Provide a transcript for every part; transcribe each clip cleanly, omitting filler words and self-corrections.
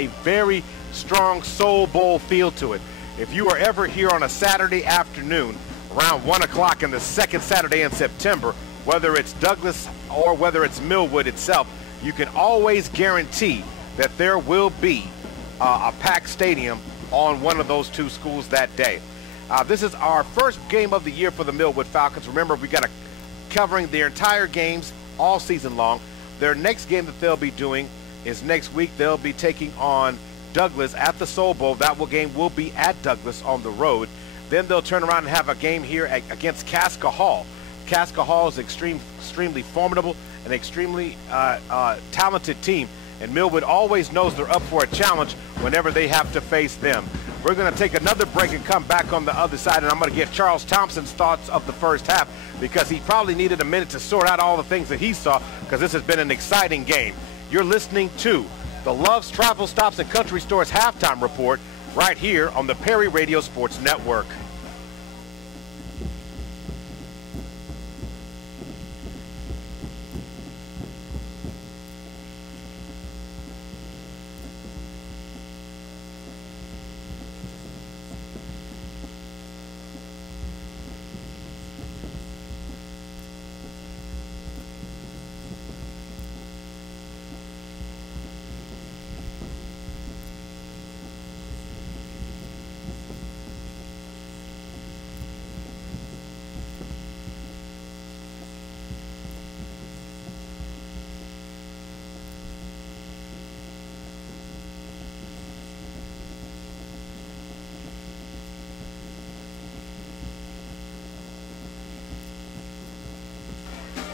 a very strong Soul Bowl feel to it. If you are ever here on a Saturday afternoon around 1 o'clock in the second Saturday in September, whether it's Douglas or whether it's Millwood itself, you can always guarantee that there will be a packed stadium on one of those two schools that day. This is our first game of the year for the Millwood Falcons. Remember, we got covering their entire games all season long. Their next game that they'll be doing is next week. They'll be taking on Douglas at the Soul Bowl. That game will be at Douglas on the road. Then they'll turn around and have a game here against Casca Hall. Casca Hall is extremely formidable, an extremely talented team, and Millwood always knows they're up for a challenge whenever they have to face them. We're going to take another break and come back on the other side, and I'm going to get Charles Thompson's thoughts of the first half because he probably needed a minute to sort out all the things that he saw because this has been an exciting game. You're listening to the Love's Travel Stops and Country Stores Halftime Report right here on the Perry Radio Sports Network.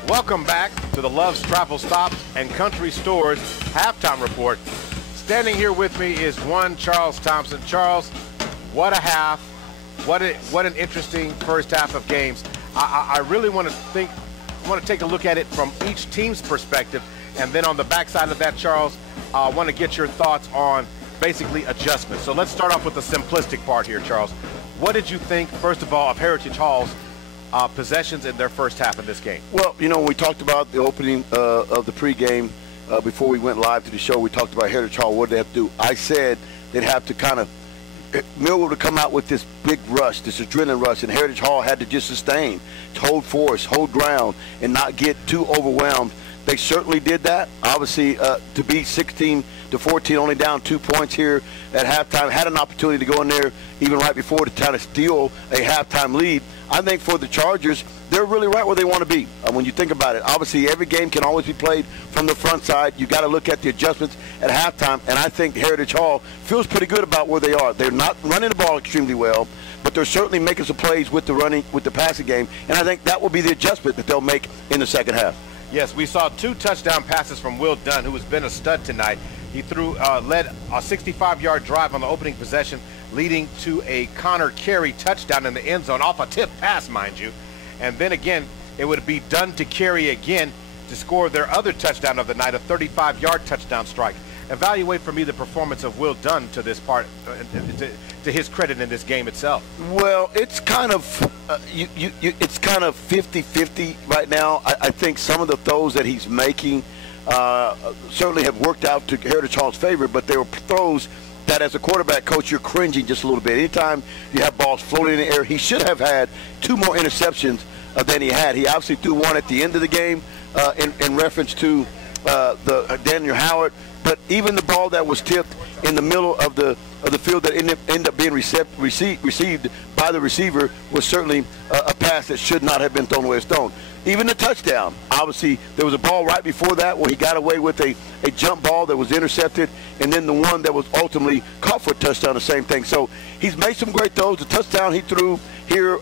Welcome back to the Love's Travel Stop and Country Stores Halftime Report. Standing here with me is one Charles Thompson. Charles, what a half. What an interesting first half of games. I really want to take a look at it from each team's perspective, and then on the backside of that, Charles, I want to get your thoughts on basically adjustments. So let's start off with the simplistic part here, Charles. What did you think, first of all, of Heritage Hall's possessions in their first half in this game? Well, you know, when we talked about the opening of the pregame before we went live to the show, we talked about Heritage Hall, what they have to do. I said they'd have to kind of, Millwood would come out with this big rush, this adrenaline rush, and Heritage Hall had to just sustain, hold force, hold ground, and not get too overwhelmed. They certainly did that. Obviously, to be 16-14, only down 2 points here at halftime, had an opportunity to go in there even right before to try to steal a halftime lead. I think for the Chargers, they're really right where they want to be. When you think about it, obviously every game can always be played from the front side. You got to look at the adjustments at halftime, and I think Heritage Hall feels pretty good about where they are. They're not running the ball extremely well, but they're certainly making some plays with the passing game, and I think that will be the adjustment that they'll make in the second half. Yes, we saw 2 touchdown passes from Will Dunn, who has been a stud tonight. He led a 65-yard drive on the opening possession, leading to a Connor Carey touchdown in the end zone, off a tip pass, mind you. And then again, it would be Dunn to Carey again to score their other touchdown of the night, a 35-yard touchdown strike. Evaluate for me the performance of Will Dunn to this part, to his credit in this game itself. Well, it's kind of it's kind of 50-50 right now. I think some of the throws that he's making certainly have worked out to Heritage Hall's favor, but they were throws that as a quarterback coach you're cringing just a little bit. Anytime you have balls floating in the air, he should have had 2 more interceptions than he had. He obviously threw one at the end of the game in reference to the Daniel Howard, but even the ball that was tipped in the middle of the field that ended up being received by the receiver was certainly a pass that should not have been thrown away as thrown. Even the touchdown, obviously there was a ball right before that where he got away with a jump ball that was intercepted, and then the one that was ultimately caught for a touchdown, the same thing. So he's made some great throws. The touchdown he threw here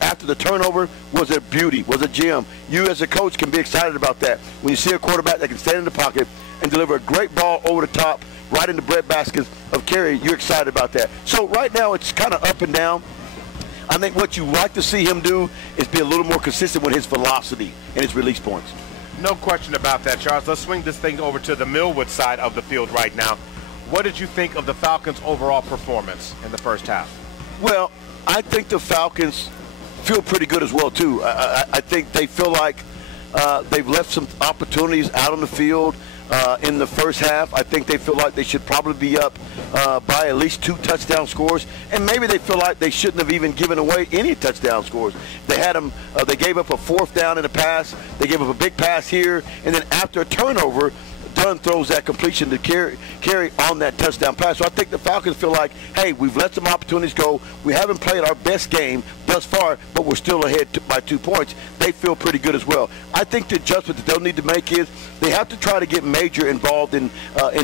after the turnover was a beauty, was a gem. You as a coach can be excited about that. When you see a quarterback that can stand in the pocket and deliver a great ball over the top, right in the breadbasket of Carey, you're excited about that. So right now it's kind of up and down. I think what you like to see him do is be a little more consistent with his velocity and his release points. No question about that, Charles. Let's swing this thing over to the Millwood side of the field right now. What did you think of the Falcons' overall performance in the first half? Well, I think the Falcons feel pretty good as well, too. I think they feel like they've left some opportunities out on the field. in the first half. I think they feel like they should probably be up by at least 2 touchdown scores, and maybe they feel like they shouldn't have even given away any touchdown scores. They had them. They gave up a 4th down in a pass. They gave up a big pass here, and then after a turnover, Dunn throws that completion to carry on that touchdown pass. So I think the Falcons feel like, hey, we've let some opportunities go. We haven't played our best game thus far, but we're still ahead by 2 points. They feel pretty good as well. I think the adjustment that they'll need to make is they have to try to get Major involved in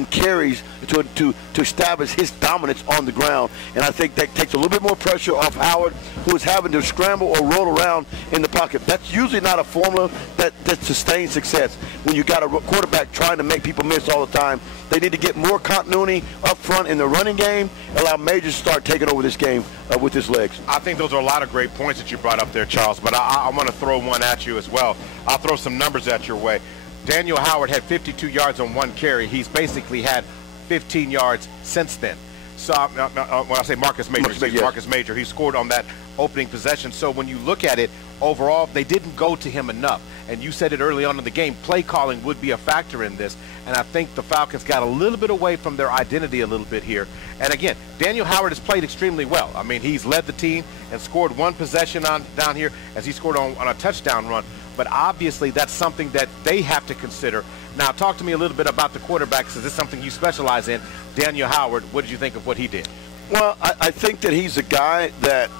carries to establish his dominance on the ground. And I think that takes a little bit more pressure off Howard, who is having to scramble or roll around in the pocket. That's usually not a formula that sustains success. When you got a quarterback trying to make people miss all the time, they need to get more continuity up front in the running game, allow Major to start taking over this game with his legs. I think those are a lot of great points that you brought up there, Charles, but I want to throw one at you as well. I'll throw some numbers at your way. Daniel Howard had 52 yards on 1 carry. He's basically had 15 yards since then. So when I say Marcus Major, he scored on that opening possession. So when you look at it, overall, they didn't go to him enough. And you said it early on in the game, play calling would be a factor in this. And I think the Falcons got a little bit away from their identity a little bit here. And again, Daniel Howard has played extremely well. I mean, he's led the team and scored 1 possession down here as he scored on a touchdown run. But obviously, that's something that they have to consider. Now, talk to me a little bit about the quarterback, because this is something you specialize in. Daniel Howard, what did you think of what he did? Well, I think that he's a guy that,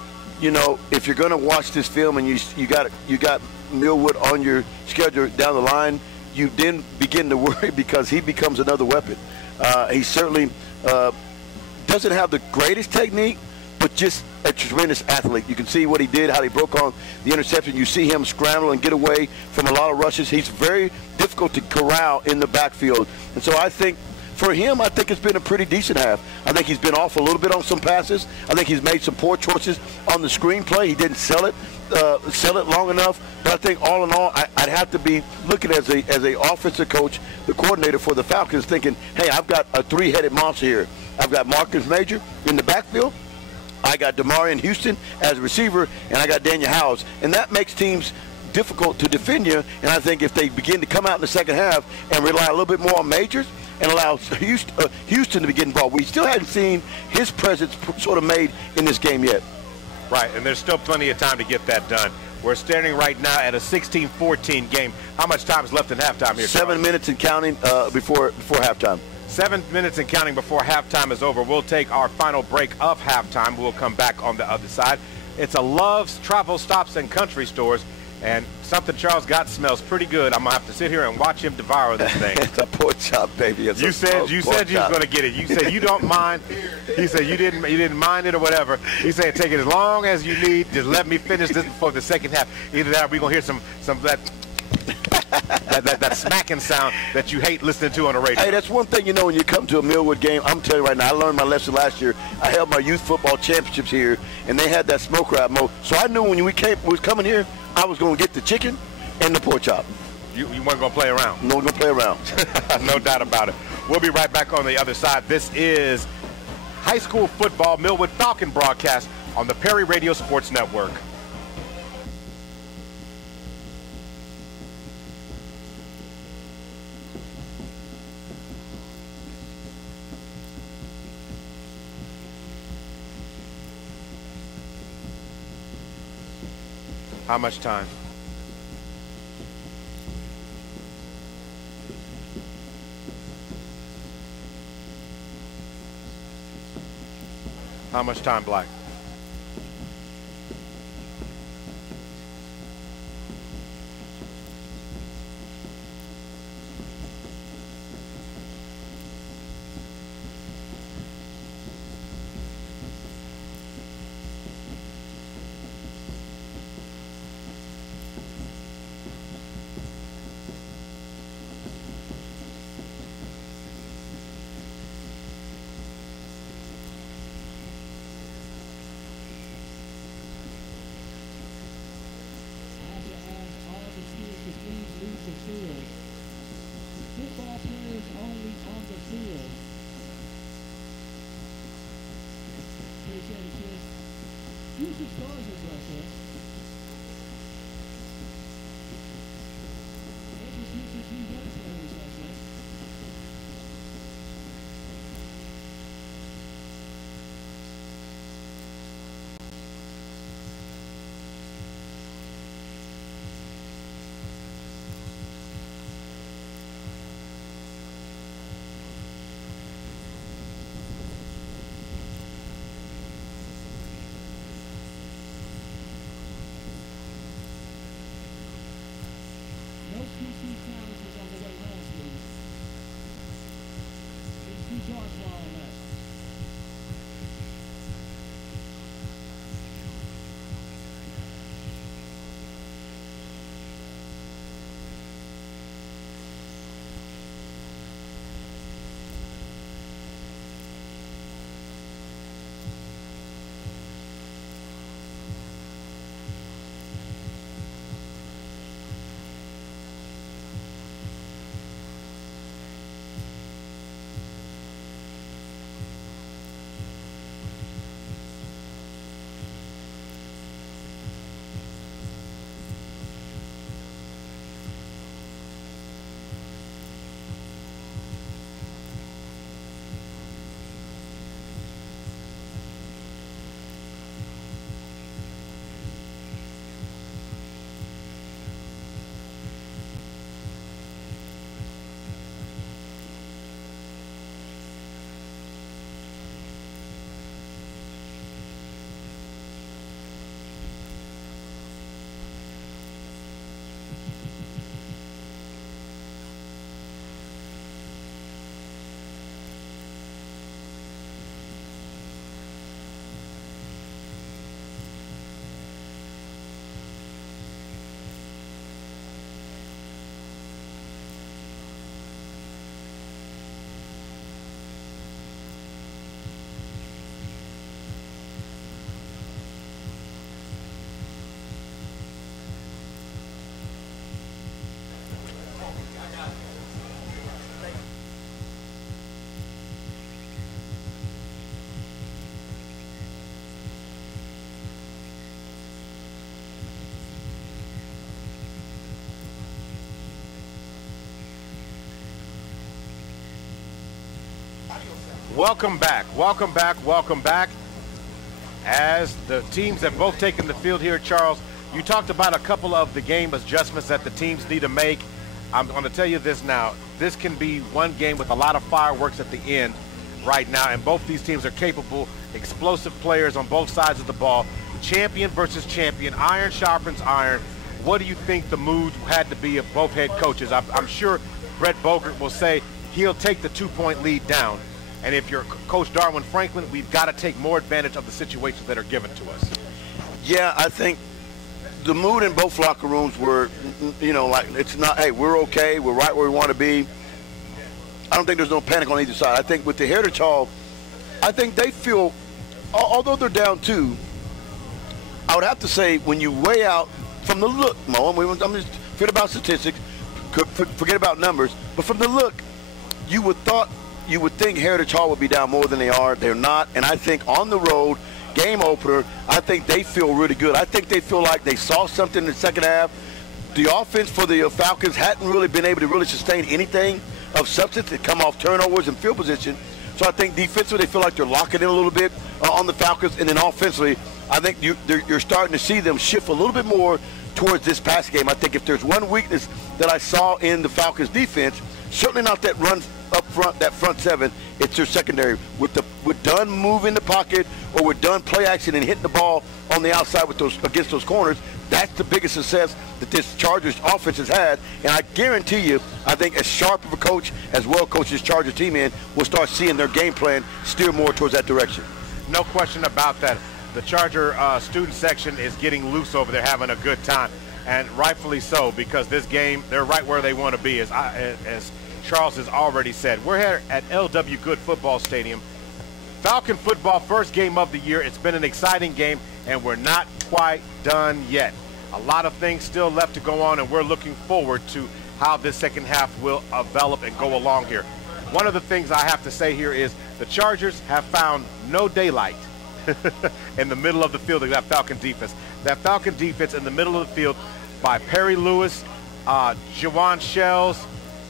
you know, if you're going to watch this film and you got Millwood on your schedule down the line, you then begin to worry because he becomes another weapon. He certainly doesn't have the greatest technique, but just a tremendous athlete. You can see what he did, how he broke on the interception. You see him scramble and get away from a lot of rushes. He's very difficult to corral in the backfield. And so I think for him, I think it's been a pretty decent half. I think he's been off a little bit on some passes. I think he's made some poor choices on the screenplay. He didn't sell it long enough. But I think all in all, I'd have to be looking as a offensive coach, the coordinator for the Falcons, thinking, hey, I've got a 3-headed monster here. I've got Marcus Major in the backfield. I got Damarian Houston as a receiver, and I got Daniel Howes. And that makes teams difficult to defend you. And I think if they begin to come out in the second half and rely a little bit more on Majors and allow Houston to get involved, we still haven't seen his presence sort of made in this game yet. Right, and there's still plenty of time to get that done. We're standing right now at a 16-14 game. How much time is left in halftime here, 7 minutes and counting before halftime. 7 minutes and counting before halftime is over. We'll take our final break of halftime. We'll come back on the other side. It's a Love's Travel Stops and Country Stores, and something Charles got smells pretty good. I'm gonna have to sit here and watch him devour this thing. It's a pork chop, baby. You said you was gonna get it. You said you don't mind. He said you didn't mind it or whatever. He said take it as long as you need. Just let me finish this before the second half. Either that, or we're gonna hear some that smacking sound that you hate listening to on the radio. Hey, that's one thing, you know, when you come to a Millwood game, I'm telling you right now, I learned my lesson last year. I held my youth football championships here, and they had that smoke wrap mode. So I knew when we was coming here, I was going to get the chicken and the pork chop. You weren't going to play around? No, going to play around. No doubt about it. We'll be right back on the other side. This is high school football Millwood Falcon broadcast on the Perry Radio Sports Network. How much time? How much time, Black? Football players only on the field. Appreciate it, kids. Use your stars as well, sir. Introduce you to young players, sir. Welcome back, welcome back, welcome back. As the teams have both taken the field here, Charles, you talked about a couple of the game adjustments that the teams need to make. I'm going to tell you this now. This can be one game with a lot of fireworks at the end right now, and both these teams are capable, explosive players on both sides of the ball. Champion versus champion, iron sharpens iron. What do you think the mood had to be of both head coaches? I'm sure Brett Bogert will say he'll take the 2-point lead down. And if you're Coach Darwin Franklin, we've got to take more advantage of the situations that are given to us. Yeah, I think the mood in both locker rooms were, like it's not, hey, we're okay, we're right where we want to be. I don't think there's no panic on either side. I think with the Heritage Hall, I think they feel, although they're down 2, I would have to say when you weigh out from the look, Mo, I'm just forget about statistics, forget about numbers, but from the look, you would think Heritage Hall would be down more than they are. They're not. And I think on the road, game opener, I think they feel really good. I think they feel like they saw something in the second half. The offense for the Falcons hadn't really been able to really sustain anything of substance that come off turnovers and field position. So I think defensively they feel like they're locking in a little bit on the Falcons. And then offensively, I think you're starting to see them shift a little bit more towards this pass game. I think if there's one weakness that I saw in the Falcons defense, certainly not that run up front, that front 7, it's their secondary. With Dunn moving the pocket or with Dunn play action and hitting the ball on the outside with against those corners, that's the biggest success that this Chargers offense has had. And I guarantee you, I think as sharp of a coach as well coach this Chargers team in, we'll start seeing their game plan steer more towards that direction. No question about that. The Charger student section is getting loose over there, having a good time, and rightfully so, because this game, they're right where they want to be, as Charles has already said. We're here at L.W. Good Football Stadium. Falcon football, first game of the year. It's been an exciting game, and we're not quite done yet. A lot of things still left to go on, and we're looking forward to how this second half will develop and go along here. One of the things I have to say here is the Chargers have found no daylight in the middle of the field of that Falcon defense. That Falcon defense in the middle of the field by Perry Lewis, Jawan Shells,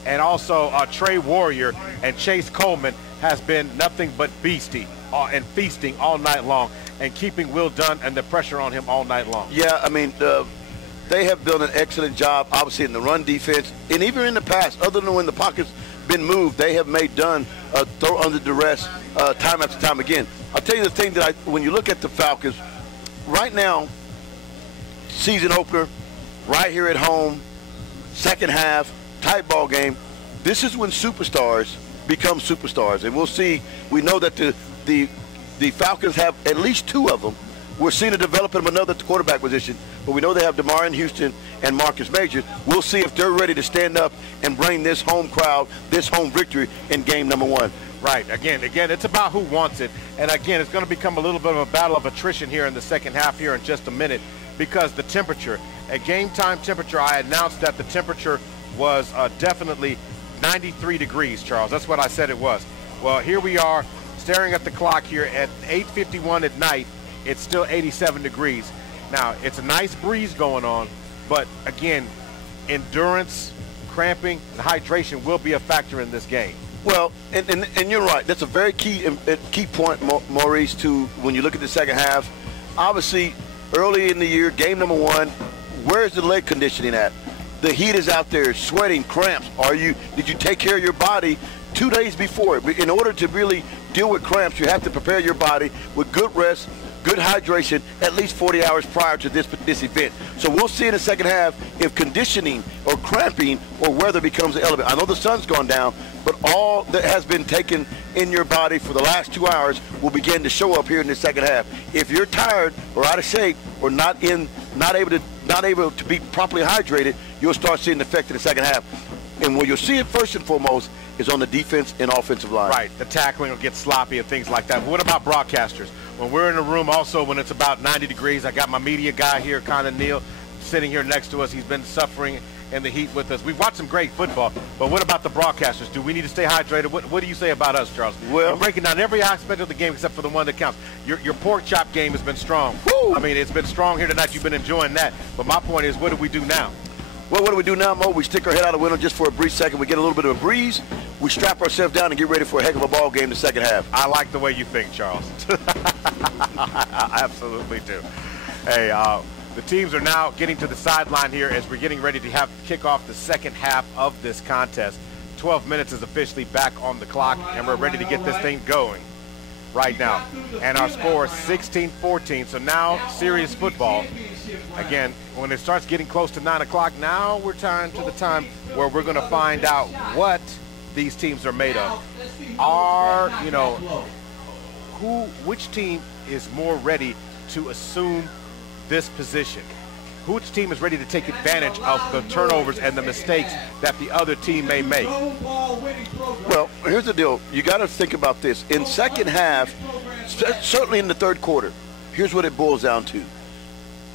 and also Trey Warrior and Chase Coleman has been nothing but beastie and feasting all night long and keeping Will Dunn and the pressure on him all night long. Yeah, I mean, they have done an excellent job, obviously, in the run defense. And even in the past, other than when the pocket's been moved, they have made Dunn throw under duress time after time again. I'll tell you the thing that when you look at the Falcons, right now, season opener, right here at home, second half, tight ball game, this is when superstars become superstars. And we'll see, we know that the Falcons have at least 2 of them. We're seeing a development of another at the quarterback position, but we know they have DeMar Houston and Marcus Majors. We'll see if they're ready to stand up and bring this home crowd, this home victory in game number 1. Right. Again, it's about who wants it. And again, it's going to become a little bit of a battle of attrition here in the second half here in just a minute, because the temperature, at game time temperature, I announced that the temperature was definitely 93 degrees, Charles. That's what I said it was. Well, here we are staring at the clock here at 8:51 at night. It's still 87 degrees. Now, it's a nice breeze going on, but again, endurance, cramping, and hydration will be a factor in this game. Well, and you're right. That's a very key point, Maurice, to when you look at the second half. Obviously, early in the year, game number 1, where's the leg conditioning at? The heat is out there, sweating, cramps. Did you take care of your body 2 days before? In order to really deal with cramps, you have to prepare your body with good rest, good hydration, at least 40 hours prior to this event. So we'll see in the second half if conditioning or cramping or weather becomes an element. I know the sun's gone down, but all that has been taken in your body for the last 2 hours will begin to show up here in the second half. If you're tired or out of shape or not able to be properly hydrated, you'll start seeing the effect in the second half. And where you'll see it first and foremost is on the defense and offensive line. Right, the tackling will get sloppy and things like that. But what about broadcasters? When we're in the room also when it's about 90 degrees, I got my media guy here, kind of Neil, sitting here next to us. He's been suffering in the heat with us. We've watched some great football, but what about the broadcasters? Do we need to stay hydrated? What do you say about us, Charles? Well, you're breaking down every aspect of the game except for the one that counts. Your pork chop game has been strong. Woo! I mean, it's been strong here tonight. You've been enjoying that. But my point is, what do we do now? Well, what do we do now, Mo? We stick our head out the window just for a brief second. We get a little bit of a breeze. We strap ourselves down and get ready for a heck of a ball game the second half. I like the way you think, Charles. I absolutely do. Hey, the teams are now getting to the sideline here as we're getting ready to kick off the second half of this contest. 12 minutes is officially back on the clock, and we're ready to get this thing going right now. And our score is 16-14, so now serious football. Again, when it starts getting close to 9 o'clock, now we're time to the time where we're going to find out what these teams are made of. Which team is more ready to assume this position? Which team is ready to take advantage of the turnovers and the mistakes that the other team may make? Well, here's the deal. You got to think about this. In second half, certainly in the third quarter, here's what it boils down to.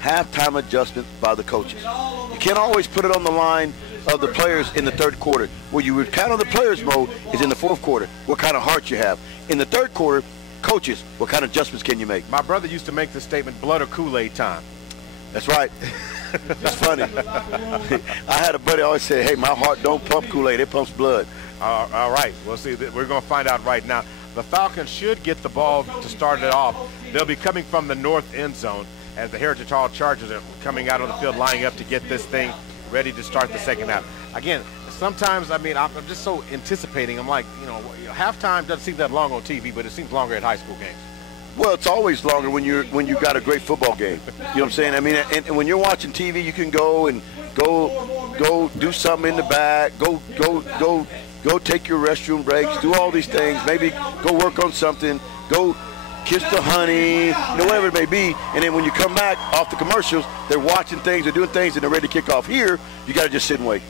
Halftime adjustment by the coaches. You can't always put it on the line of the players in the third quarter. Where you would count on the players' mode is in the fourth quarter, what kind of heart you have. In the third quarter, coaches, what kind of adjustments can you make? My brother used to make the statement, blood or Kool-Aid time. That's right. That's funny. I had a buddy always say, hey, my heart don't pump Kool-Aid, it pumps blood. All right, we'll see. We're going to find out right now. The Falcons should get the ball to start it off. They'll be coming from the north end zone as the Heritage Hall Chargers are coming out on the field, lining up to get this thing ready to start the second half. Again, sometimes, I'm just so anticipating. I'm like, halftime doesn't seem that long on TV, but it seems longer at high school games. Well, it's always longer when you got a great football game. You know what I'm saying? I mean, and when you're watching TV, you can go do something in the back, go take your restroom breaks, do all these things, maybe go work on something, go kiss the honey, whatever it may be. And then when you come back off the commercials, they're watching things, they're doing things, and they're ready to kick off. Here, you got to just sit and wait.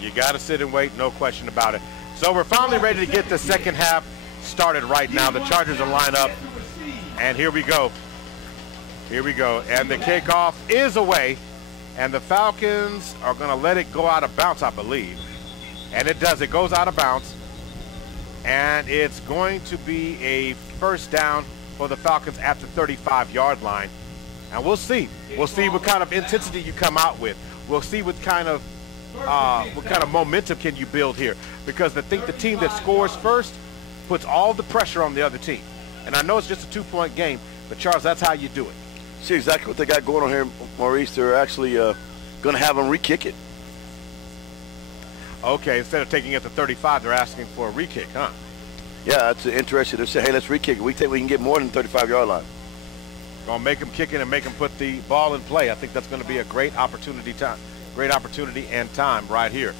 You got to sit and wait, no question about it. So we're finally ready to get the second half started right now. The Chargers are lined up. And here we go. Here we go. And the kickoff is away. And the Falcons are going to let it go out of bounds, I believe. And it does. It goes out of bounds. And it's going to be a first down for the Falcons at the 35-yard line. And we'll see. We'll see what kind of intensity you come out with. We'll see what kind of momentum can you build here. Because I think the team that scores first puts all the pressure on the other team. And I know it's just a 2-point game, but Charles, that's how you do it. See exactly what they got going on here, Maurice. They're actually going to have them re-kick it. Okay, instead of taking it to 35, they're asking for a re-kick, huh? Yeah, that's interesting. They say, hey, let's re-kick it. We think we can get more than the 35-yard line. Going to make them kick it and make them put the ball in play. I think that's going to be a great opportunity and time right here.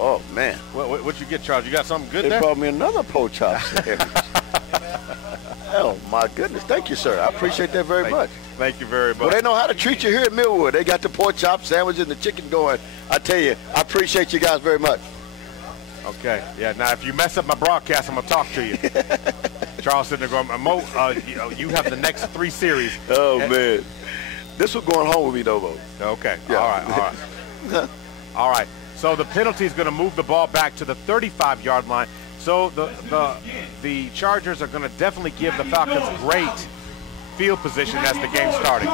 Oh, man. What'd you get, Charles? You got something good there? They brought me another pork chop sandwich. Oh, my goodness. Thank you, sir. I appreciate that very much. Thank you very much. Well, they know how to treat you here at Millwood. They got the pork chop sandwich and the chicken going. I tell you, I appreciate you guys very much. Okay. Yeah, now, if you mess up my broadcast, I'm going to talk to you. Charles sitting there going, Mo, you have the next 3 series. Oh, man. This was going home with me, though, Mo. Okay. Yeah. All right. All right. So the penalty is going to move the ball back to the 35-yard line. So the Chargers are going to definitely give the Falcons great field position as the game started.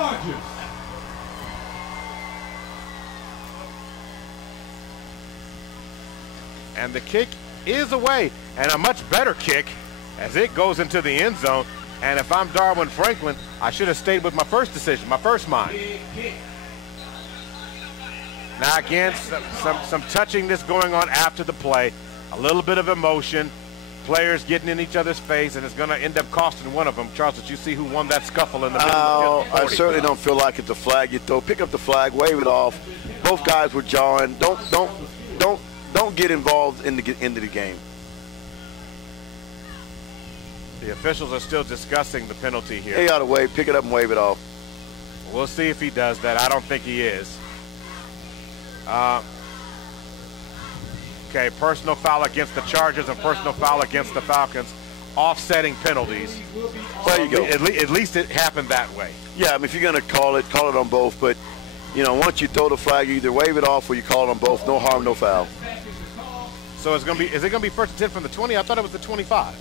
And the kick is away, and a much better kick as it goes into the end zone. And if I'm Darwin Franklin, I should have stayed with my first decision, my first mind. Now again, some touching this going on after the play. A little bit of emotion. Players getting in each other's face, and it's going to end up costing one of them. Charles, did you see who won that scuffle in the middle of the field? I certainly don't feel like it's a flag you throw. Pick up the flag, wave it off. Both guys were jawing. Don't get involved into the game. The officials are still discussing the penalty here. He ought to pick it up and wave it off. We'll see if he does that. I don't think he is. Okay, personal foul against the Chargers and personal foul against the Falcons, offsetting penalties. There you go. At least it happened that way. Yeah, I mean, if you're going to call it on both. But, once you throw the flag, you either wave it off or you call it on both. No harm, no foul. So is it going to be first and 10 from the 20? I thought it was the 25.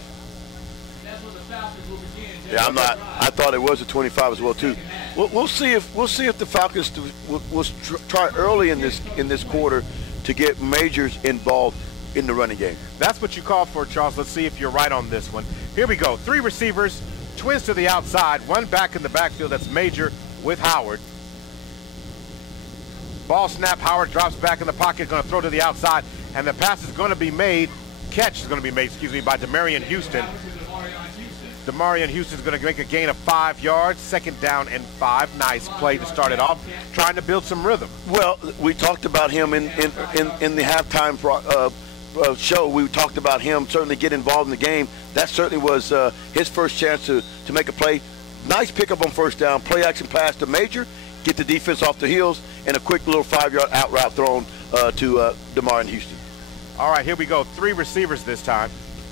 Yeah, I'm not. I thought it was a 25 as well too. We'll see if the Falcons will try early in this quarter to get Majors involved in the running game. That's what you call for, Charles. Let's see if you're right on this one. Here we go. 3 receivers, twins to the outside, 1 back in the backfield. That's Major with Howard. Ball snap. Howard drops back in the pocket, going to throw to the outside, and the pass is going to be made. Catch is going to be made, by Demarion Houston. Demarion Houston is going to make a gain of 5 yards. 2nd down and 5. Nice play to start it off, trying to build some rhythm. Well, we talked about him in the halftime show. We talked about him certainly getting involved in the game. That certainly was his first chance to make a play. Nice pickup on 1st down. Play action pass to Major. Get the defense off the heels, and a quick little 5-yard out route thrown to Demarion Houston. All right, here we go. 3 receivers this time.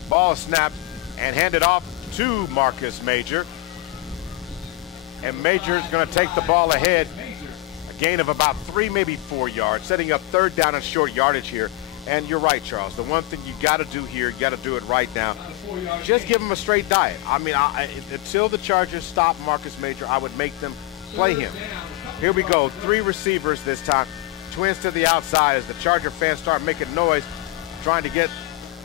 Ball snapped and handed off to Marcus Major. And Major is going to take the ball ahead. A gain of about 3, maybe 4 yards, setting up 3rd down and short yardage here. And you're right, Charles. The one thing you got to do here, you got to do it right now. Just give him a straight diet. I mean, until the Chargers stop Marcus Major, I would make them play him. Here we go. 3 receivers this time. Twins to the outside as the Charger fans start making noise, trying to get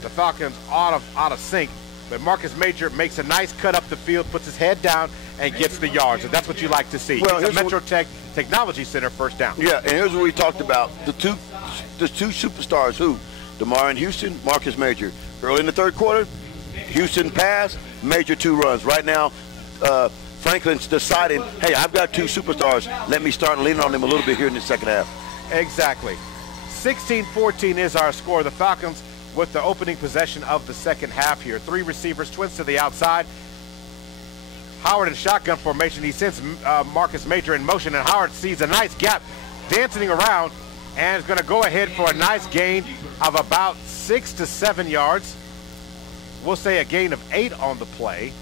the Falcons out of sync. But Marcus Major makes a nice cut up the field, puts his head down, and gets the yards. And that's what you like to see. Well, it's a Metro Tech Technology Center 1st down. Yeah, and here's what we talked about. The two superstars, who? Demarion Houston, Marcus Major. Early in the 3rd quarter, Houston pass, Major 2 runs. Right now, Franklin's deciding, hey, I've got 2 superstars. Let me start leaning on them a little bit here in the 2nd half. Exactly. 16-14 is our score. The Falcons with the opening possession of the 2nd half here. 3 receivers, twins to the outside. Howard in shotgun formation. He sends Marcus Major in motion, and Howard sees a nice gap dancing around and is going to go ahead for a nice gain of about 6 to 7 yards. We'll say a gain of 8 on the play.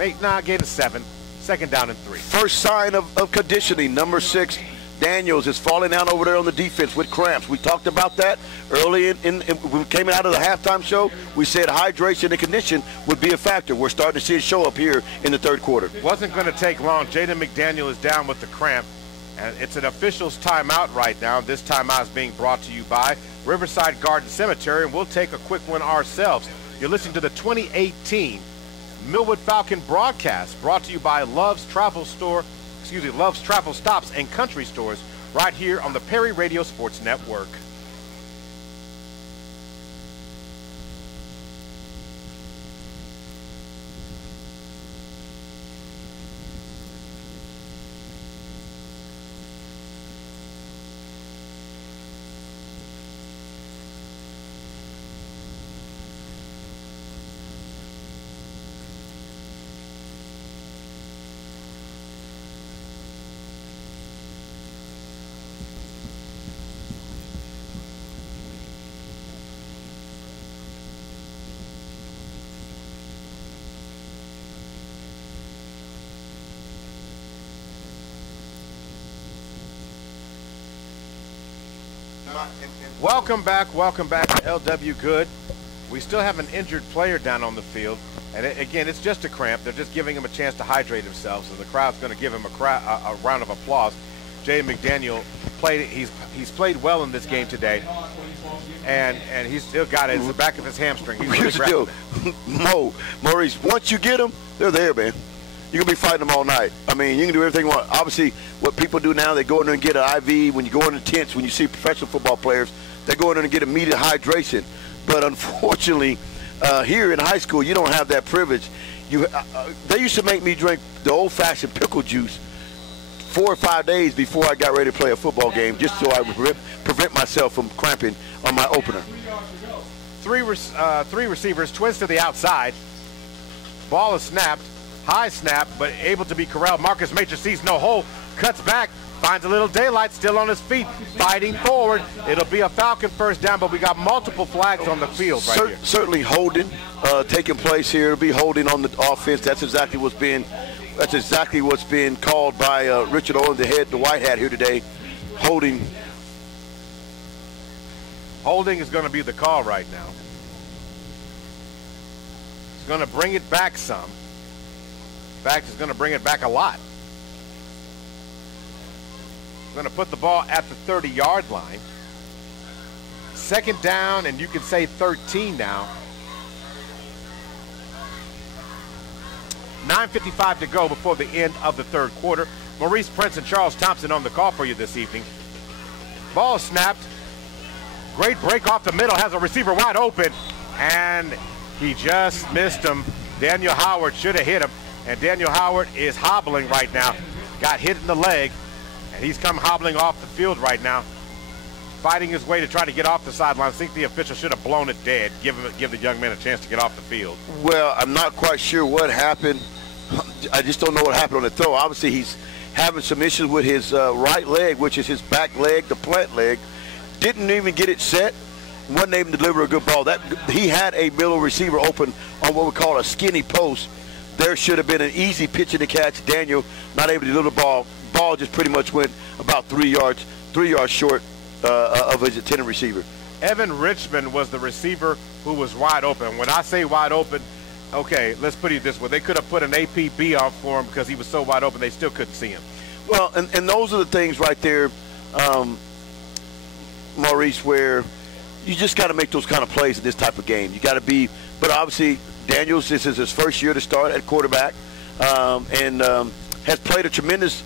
A gain of 7. 2nd down and 3. First sign of conditioning. Number 6, Daniels, is falling down over there on the defense with cramps. We talked about that early when we came out of the halftime show. We said hydration and condition would be a factor. We're starting to see it show up here in the 3rd quarter. Wasn't going to take long. Jaden McDaniel is down with the cramp. And it's an official's timeout right now. This timeout is being brought to you by Riverside Garden Cemetery, and we'll take a quick one ourselves. You're listening to the 2018 Millwood Falcon broadcast, brought to you by Love's Travel Stops and Country Stores, right here on the Perry Radio Sports Network. Welcome back to LW Good. We still have an injured player down on the field, and again, it's just a cramp. They're just giving him a chance to hydrate himself, so the crowd's going to give him a round of applause. Jay McDaniel he's played well in this game today, and he's still got it. It's the back of his hamstring. He's really Maurice, once you get them, they're there, man. You're going to be fighting them all night. I mean, you can do everything you want. Obviously, what people do now, they go in there and get an IV. When you go in the tents, when you see professional football players, they go in there and get immediate hydration. But unfortunately, here in high school, you don't have that privilege. They used to make me drink the old-fashioned pickle juice 4 or 5 days before I got ready to play a football game, just so I would prevent myself from cramping on my opener. Three receivers, twins to the outside. Ball is snapped. High snap, but able to be corralled. Marcus Major sees no hole, cuts back, finds a little daylight, still on his feet, fighting forward. It'll be a Falcon 1st down, but we got multiple flags on the field right here. Certainly holding taking place here. It'll be holding on the offense. That's exactly what's being called by Richard Owen, the white hat here today. Holding is going to be the call right now. going to bring it back some. In fact, it's going to bring it back a lot. Going to put the ball at the 30-yard line. Second down, and you can say 13 now. 9:55 to go before the end of the third quarter. Maurice Prince and Charles Thompson on the call for you this evening. Ball snapped. Great break off the middle. Has a receiver wide open, and he just missed him. Daniel Howard should have hit him, and Daniel Howard is hobbling right now. Got hit in the leg, and he's come hobbling off the field right now, fighting his way to try to get off the sideline. I think the official should have blown it dead, give the young man a chance to get off the field. Well, I'm not quite sure what happened. I just don't know what happened on the throw. Obviously, he's having some issues with his right leg, which is his back leg, the plant leg. Didn't even get it set. Wasn't able to deliver a good ball. He had a middle receiver open on what we call a skinny post. There should have been an easy pitch in the catch. Daniel not able to deliver the ball. Ball just pretty much went about 3 yards short of his intended receiver. Evan Richmond was the receiver who was wide open. When I say wide open, okay, let's put it this way. They could have put an APB on for him because he was so wide open they still couldn't see him. Well, and those are the things right there, Maurice, where you just got to make those kind of plays in this type of game. You got to be, but obviously Daniels, this is his first year to start at quarterback, and has played a tremendous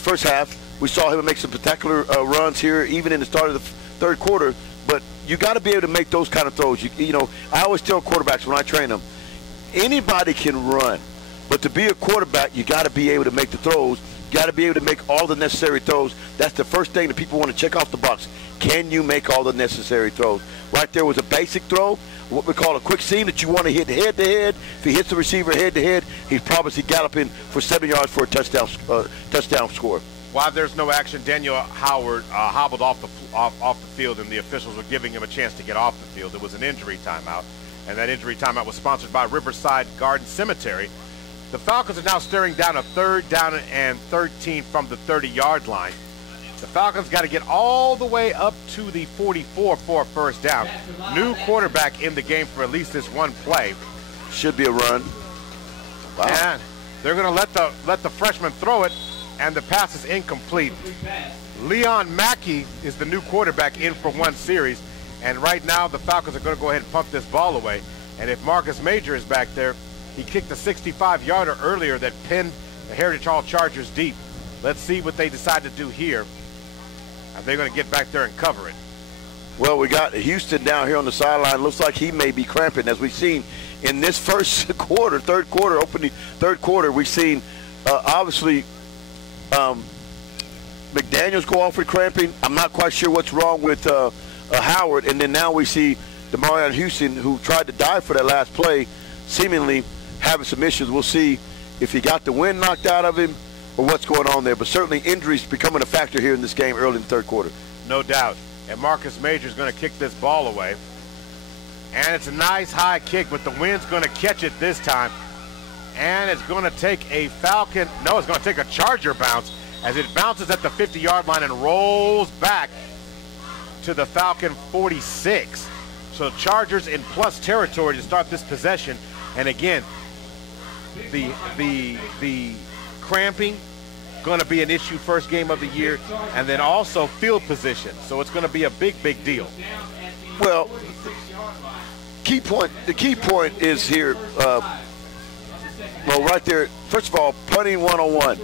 first half. We saw him make some spectacular runs here, even in the start of the third quarter. But you got to be able to make those kind of throws. You know, I always tell quarterbacks when I train them, anybody can run, but to be a quarterback, you got to be able to make the throws. You got to be able to make all the necessary throws. That's the first thing that people want to check off the box. Can you make all the necessary throws? Right there was a basic throw, what we call a quick seam that you want to hit head-to-head. If he hits the receiver head-to-head, he's probably galloping for 7 yards for a touchdown score. While there's no action, Daniel Howard hobbled off the field, and the officials were giving him a chance to get off the field. It was an injury timeout, and that injury timeout was sponsored by Riverside Garden Cemetery. The Falcons are now staring down a 3rd down and 13 from the 30-yard line. The Falcons got to get all the way up to the 44 for a first down. New quarterback in the game for at least this one play. Should be a run. Wow. And they're going to let the freshman throw it, and the pass is incomplete. Leon Mackey is the new quarterback in for one series, and right now the Falcons are going to go ahead and pump this ball away. And if Marcus Major is back there, he kicked a 65-yarder earlier that pinned the Heritage Hall Chargers deep. Let's see what they decide to do here. Are they going to get back there and cover it? Well, we got Houston down here on the sideline. Looks like he may be cramping. As we've seen in this first quarter, opening third quarter, we've seen obviously McDaniels go off with cramping. I'm not quite sure what's wrong with Howard. And then now we see Demarion Houston, who tried to dive for that last play, seemingly having some issues. We'll see if he got the wind knocked out of him or what's going on there. But certainly injuries becoming a factor here in this game early in the third quarter. No doubt. And Marcus Major is going to kick this ball away. And it's a nice high kick, but the wind's going to catch it this time. And it's going to take a Falcon, no, it's going to take a Charger bounce as it bounces at the 50-yard line and rolls back to the Falcon 46. So Chargers in plus territory to start this possession. And again, the cramping going to be an issue first game of the year, and then also field position. So it's going to be a big deal. Well, the key point is here, well, right there, first of all, punting one-on-one.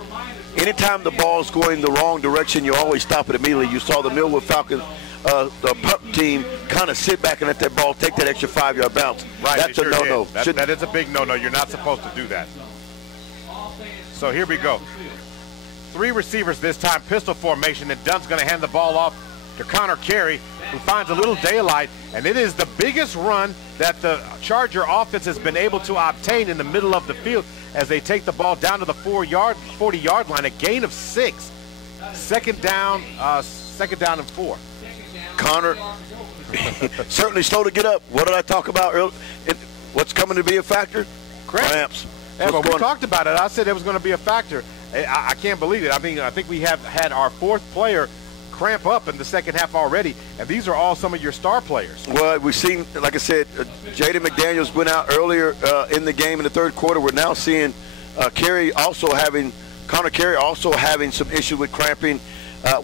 Anytime the ball's going the wrong direction, you always stop it immediately. You saw the Millwood Falcons, the punt team, kind of sit back and let that ball take that extra 5-yard bounce. Right, that's a no-no. That is a big no-no. You're not supposed to do that. So here we go. 3 receivers this time, pistol formation, and Dunn's going to hand the ball off to Connor Carey, who finds a little daylight, and it is the biggest run that the Charger offense has been able to obtain in the middle of the field as they take the ball down to the 40-yard line, a gain of 6. Second down and 4. Connor certainly slow to get up. What did I talk about earlier? What's coming to be a factor? Cramps. Yeah, but we talked about it. I said it was going to be a factor. I can't believe it. I mean, I think we have had our 4th player cramp up in the second half already, and these are all some of your star players. Well, we've seen, like I said, Jaden McDaniels went out earlier in the game in the third quarter. We're now seeing Connor Carey also having some issue with cramping.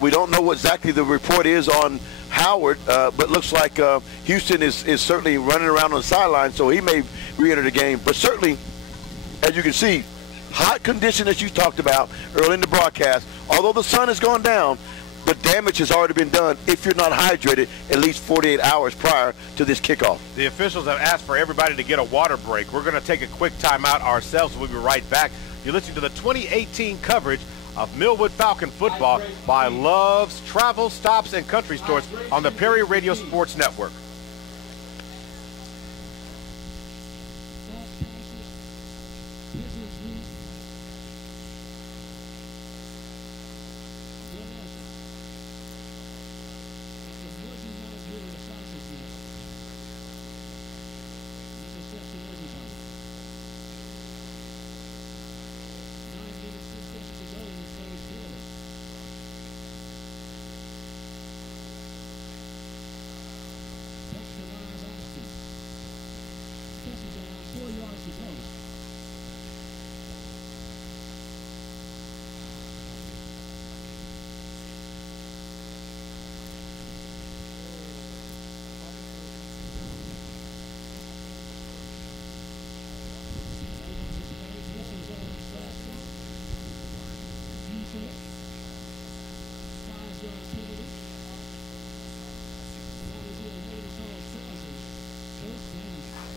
We don't know what exactly the report is on Howard, but looks like Houston is certainly running around on the sideline, so he may re-enter the game. But certainly, as you can see, hot condition as you talked about early in the broadcast, although the sun has gone down, the damage has already been done if you're not hydrated at least 48 hours prior to this kickoff. The officials have asked for everybody to get a water break. We're going to take a quick timeout ourselves. We'll be right back. You're listening to the 2018 coverage of Millwood Falcon football by Love's Travel, Stops, and Country Stores on the Perry Radio Sports Network.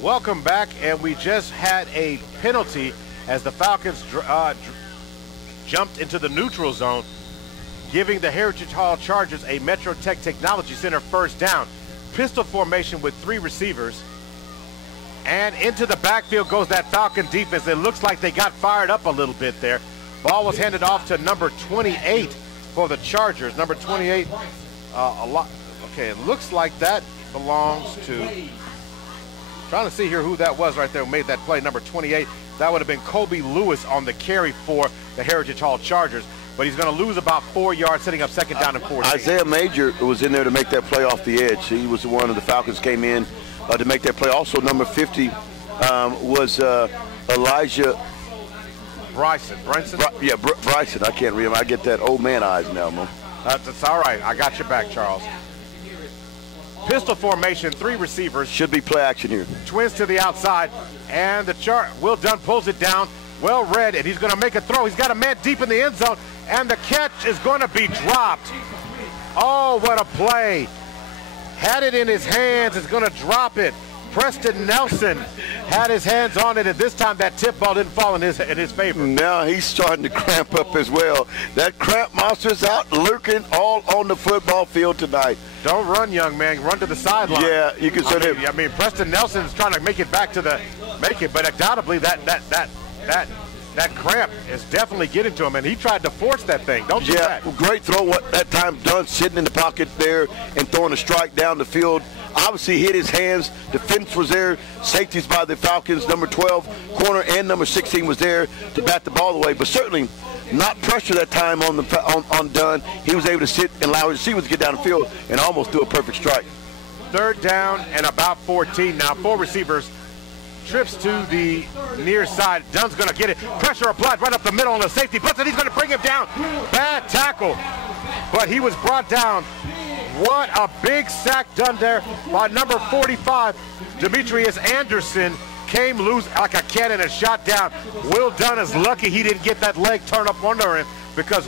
Welcome back, and we just had a penalty as the Falcons jumped into the neutral zone, giving the Heritage Hall Chargers a Metro Tech Technology Center first down. Pistol formation with 3 receivers, and into the backfield goes that Falcon defense. It looks like they got fired up a little bit there. Ball was handed off to number 28 for the Chargers. Number 28, okay, it looks like that belongs to, trying to see here who that was right there who made that play, number 28. That would have been Kobe Lewis on the carry for the Heritage Hall Chargers. But he's going to lose about 4 yards, setting up second down and 14. Isaiah Major was in there to make that play off the edge. He was the one of the Falcons came in to make that play. Also, number 50 was Elijah Bryson. Bryson. I can't read him. I get that old man eyes now, man. That's all right. I got your back, Charles. Pistol formation, 3 receivers. Should be play action here. Twins to the outside, and Will Dunn pulls it down. Well read, and he's going to make a throw. He's got a man deep in the end zone, and the catch is going to be dropped. Oh, what a play. Had it in his hands, is going to drop it. Preston Nelson had his hands on it, and this time that tip ball didn't fall in his favor. Now he's starting to cramp up as well. That cramp monster's out lurking all on the football field tonight. Don't run, young man. Run to the sideline. Yeah, you can say that. I mean, Preston Nelson is trying to make it back to but undoubtedly that cramp is definitely getting to him, and he tried to force that thing. Don't do that. Great throw that time. Dunn sitting in the pocket there and throwing a strike down the field. Obviously hit his hands. Defense was there. Safeties by the Falcons. Number 12 corner and number 16 was there to bat the ball away, but certainly not pressure that time on Dunn. He was able to sit and allow his receivers to get down the field and almost do a perfect strike. Third down and about 14 now. 4 receivers. Trips to the near side. Dunn's going to get it. Pressure applied right up the middle on the safety. But he's going to bring him down. Bad tackle. But he was brought down. What a big sack done there by number 45. Demetrius Anderson came loose like a cannon and shot down. Will Dunn is lucky he didn't get that leg turned up under him, because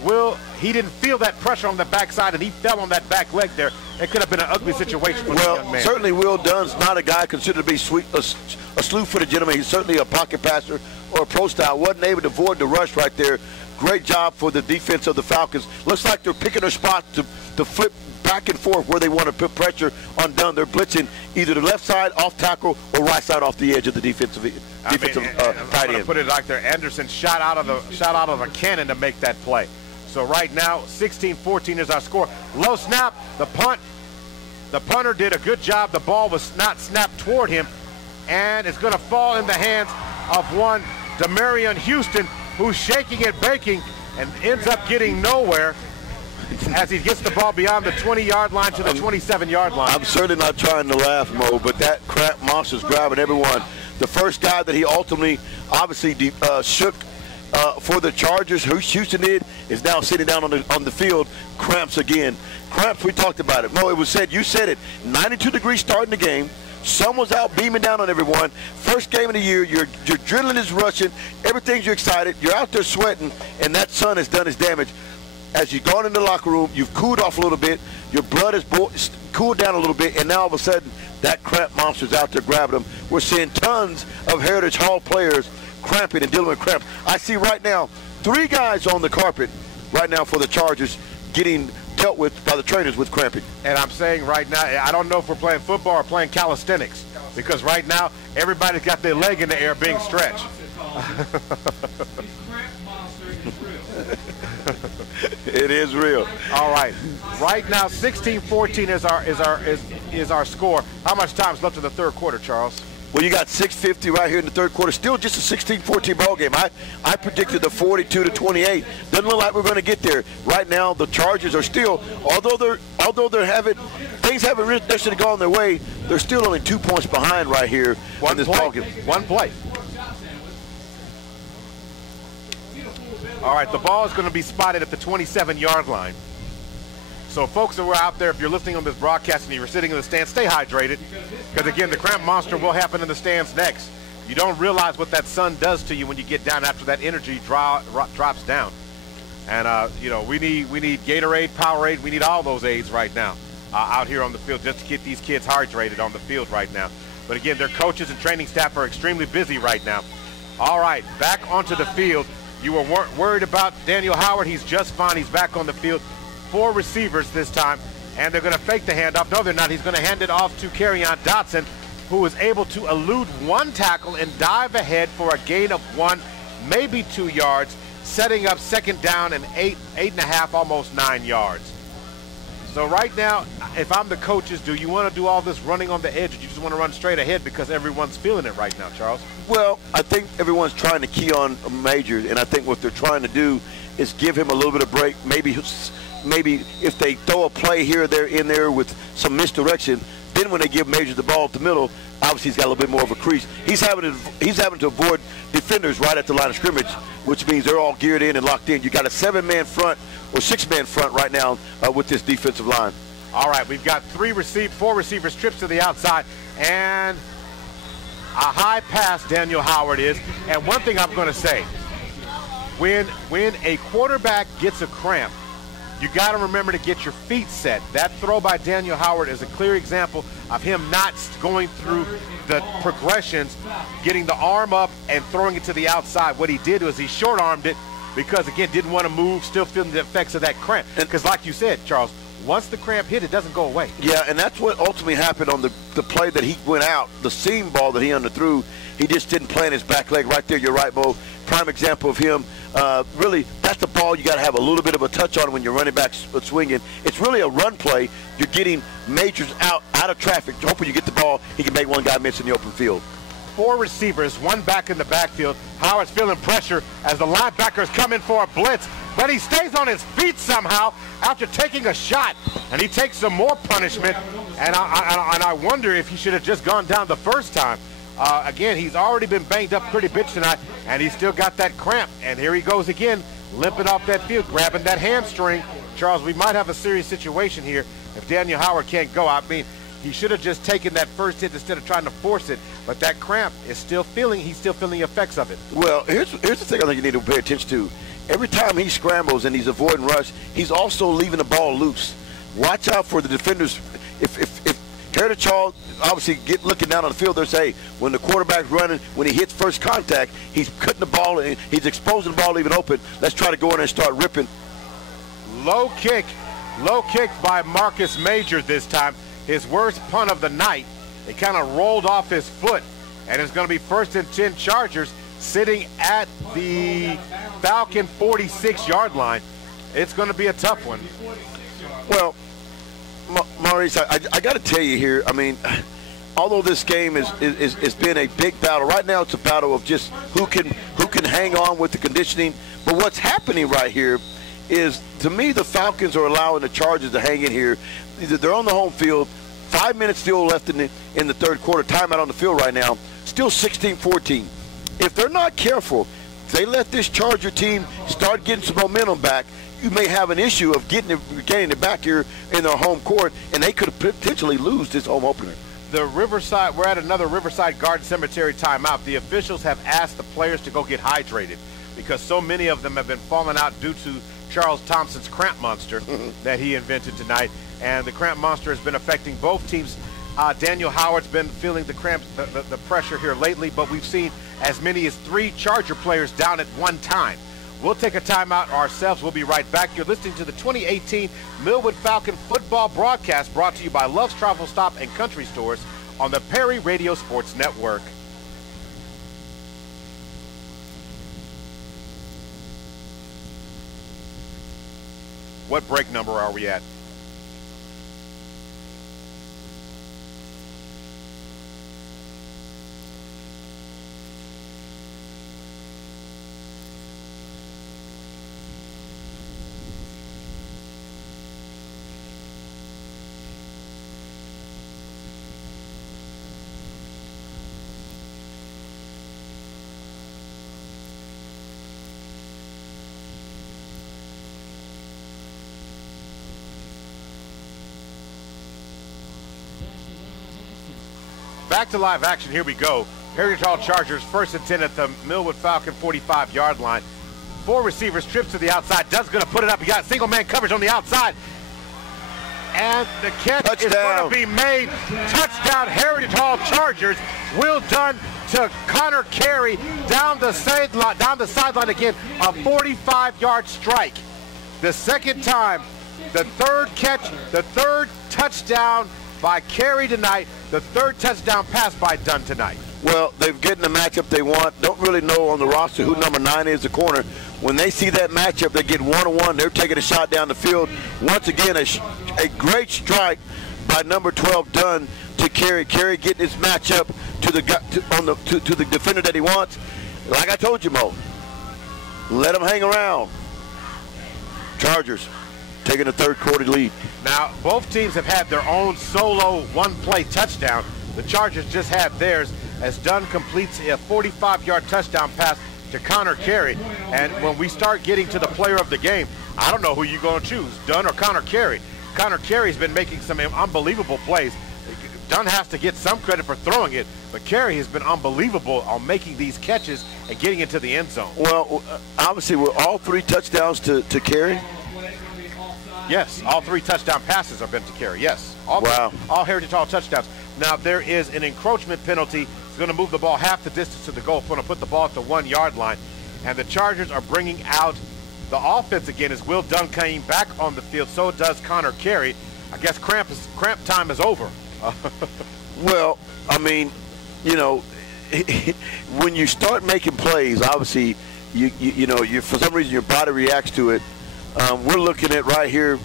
he didn't feel that pressure on the backside, and he fell on that back leg there. It could have been an ugly situation for the young man. Certainly Will Dunn's not a guy considered to be a slew-footed gentleman. He's certainly a pocket passer or a pro style. Wasn't able to avoid the rush right there. Great job for the defense of the Falcons. Looks like they're picking their spot to flip back and forth where they want to put pressure on Dunn. They're blitzing either the left side off tackle or right side off the edge of the defensive tight end. Put it like there. Anderson shot out of a cannon to make that play. So right now, 16-14 is our score. Low snap, the punt. The punter did a good job. The ball was not snapped toward him, and it's going to fall in the hands of one Demarion Houston, who's shaking and baking and ends up getting nowhere. as he gets the ball beyond the 20-yard line to the 27-yard line. I'm certainly not trying to laugh, Mo, but that crap monster's grabbing everyone. The first guy that he ultimately, obviously, shook for the Chargers, who Houston did, is now sitting down on the field. Cramps again. Cramps, we talked about it. Mo, it was said, you said it, 92 degrees starting the game. Sun was out beaming down on everyone. First game of the year, your adrenaline is rushing. Everything's you're excited. You're out there sweating, and that sun has done its damage. As you've gone in the locker room, you've cooled off a little bit. Your blood has cooled down a little bit, and now all of a sudden, that cramp monster's out there grabbing them. We're seeing tons of Heritage Hall players cramping and dealing with cramps. I see right now 3 guys on the carpet right now for the Chargers getting dealt with by the trainers with cramping. And I'm saying right now, I don't know if we're playing football or playing calisthenics, because right now everybody's got their leg in the air being stretched. It is real. All right. Right now, 16-14 is our score. How much time's left in the third quarter, Charles? Well, you got 6:50 right here in the third quarter. Still just a 16-14 ball game. I predicted the 42-28. Doesn't look like we're going to get there. Right now, the Chargers are still, although things haven't necessarily gone their way, they're still only 2 points behind right here in this ball game. One play. All right, the ball is going to be spotted at the 27-yard line. So, folks that were out there, if you're listening on this broadcast and you're sitting in the stands, stay hydrated. Because, again, the cramp monster will happen in the stands next. You don't realize what that sun does to you when you get down after that energy drops down. And, we need Gatorade, Powerade. We need all those aids right now out here on the field just to get these kids hydrated on the field right now. But, again, their coaches and training staff are extremely busy right now. All right, back onto the field. You were worried about Daniel Howard. He's just fine. He's back on the field. 4 receivers this time, and they're going to fake the handoff. No, they're not. He's going to hand it off to Kerryon Dotson, who is able to elude 1 tackle and dive ahead for a gain of 1, maybe 2 yards, setting up second down and 8.5, almost 9 yards. So right now, if I'm the coaches, do you want to do all this running on the edge, or do you just want to run straight ahead because everyone's feeling it right now, Charles? Well, I think everyone's trying to key on Majors, and I think what they're trying to do is give him a little bit of break. Maybe if they throw a play here or there in there with some misdirection, then when they give Majors the ball at the middle, obviously he's got a little bit more of a crease. He's having to avoid defenders right at the line of scrimmage, which means they're all geared in and locked in. You got a 7-man front or 6-man front right now with this defensive line. All right, we've got 4 receivers trips to the outside, and a high pass Daniel Howard is. And one thing I'm going to say, when a quarterback gets a cramp, you got to remember to get your feet set. That throw by Daniel Howard is a clear example of him not going through the progressions, getting the arm up and throwing it to the outside. What he did was he short-armed it because, again, didn't want to move, still feeling the effects of that cramp. Because like you said, Charles, once the cramp hit, it doesn't go away. Yeah, and that's what ultimately happened on the play that he went out, the seam ball that he underthrew. He just didn't plant his back leg right there. You're right, Mo. Prime example of him. Really, that's the ball you got to have a little bit of a touch on when you're running back swinging. It's really a run play. You're getting Majors out of traffic, hoping you get the ball. He can make one guy miss in the open field. 4 receivers, 1 back in the backfield. Howard's feeling pressure as the linebackers come in for a blitz, but he stays on his feet somehow after taking a shot, and he takes some more punishment. And I wonder if he should have just gone down the first time. Again, he's already been banged up pretty bit tonight, and he's still got that cramp. And here he goes again, limping off that field, grabbing that hamstring. Charles, we might have a serious situation here if Daniel Howard can't go. I mean, he should have just taken that first hit instead of trying to force it. But that cramp is still feeling, he's still feeling the effects of it. Well, here's the thing I think you need to pay attention to. Every time he scrambles and he's avoiding rush, he's also leaving the ball loose. Watch out for the defenders. If Heritage Hall obviously looking down on the field, they'll say when the quarterback's running, when he hits first contact, he's cutting the ball and he's exposing the ball leaving open. Let's try to go in there and start ripping. Low kick by Marcus Major this time. His worst punt of the night. It kind of rolled off his foot, and it's going to be 1st and 10 Chargers sitting at the Falcon 46-yard line. It's going to be a tough one. Well, Maurice, I got to tell you here, I mean, although this game has been a big battle, right now it's a battle of just who can hang on with the conditioning. But what's happening right here is, to me, the Falcons are allowing the Chargers to hang in here. They're on the home field. 5 minutes still left in the third quarter. Timeout on the field right now. Still 16-14. If they're not careful, if they let this Charger team start getting some momentum back, you may have an issue of getting it back here in their home court, and they could potentially lose this home opener. We're at another Riverside Garden Cemetery timeout. The officials have asked the players to go get hydrated because so many of them have been falling out due to Charles Thompson's cramp monster that he invented tonight. And the cramp monster has been affecting both teams. Daniel Howard's been feeling the cramps, the pressure here lately, but we've seen as many as 3 Charger players down at one time. We'll take a timeout ourselves. We'll be right back. You're listening to the 2018 Millwood Falcon football broadcast brought to you by Love's Travel Stop and Country Stores on the Perry Radio Sports Network. What break number are we at? Back to live action. Here we go. Heritage Hall Chargers, 1st and 10 at the Millwood Falcon 45-yard line. 4 receivers, trips to the outside. Dunn's going to put it up. He got single man coverage on the outside. And the catch is going to be made. Touchdown, Heritage Hall Chargers. Will Dunn to Connor Carey down the sideline again. A 45-yard strike. The second time, the third catch, the third touchdown by Carey tonight, the third touchdown pass by Dunn tonight. Well, they're getting the matchup they want. Don't really know on the roster who number 9 is, the corner. When they see that matchup, they get one-on-one. They're taking a shot down the field. Once again, a great strike by number 12 Dunn to Carey. Carey getting his matchup to the defender that he wants. Like I told you, Mo, let him hang around. Chargers taking a third quarter lead. Now, both teams have had their own solo one-play touchdown. The Chargers just had theirs as Dunn completes a 45-yard touchdown pass to Connor Carey. And when we start getting to the player of the game, I don't know who you're going to choose, Dunn or Connor Carey. Connor Carey's been making some unbelievable plays. Dunn has to get some credit for throwing it, but Carey has been unbelievable on making these catches and getting into the end zone. Well, obviously, were all 3 touchdowns to Carey? Yes, all 3 touchdown passes have been to Carey. Yes, all Heritage Hall touchdowns. Now, there is an encroachment penalty. It's going to move the ball half the distance to the goal. It's going to put the ball at the 1-yard line. And the Chargers are bringing out the offense again as Will Dunn came back on the field. So does Connor Carey. I guess cramp time is over. Well, I mean, you know, when you start making plays, obviously, you know, for some reason your body reacts to it. We're looking at right here,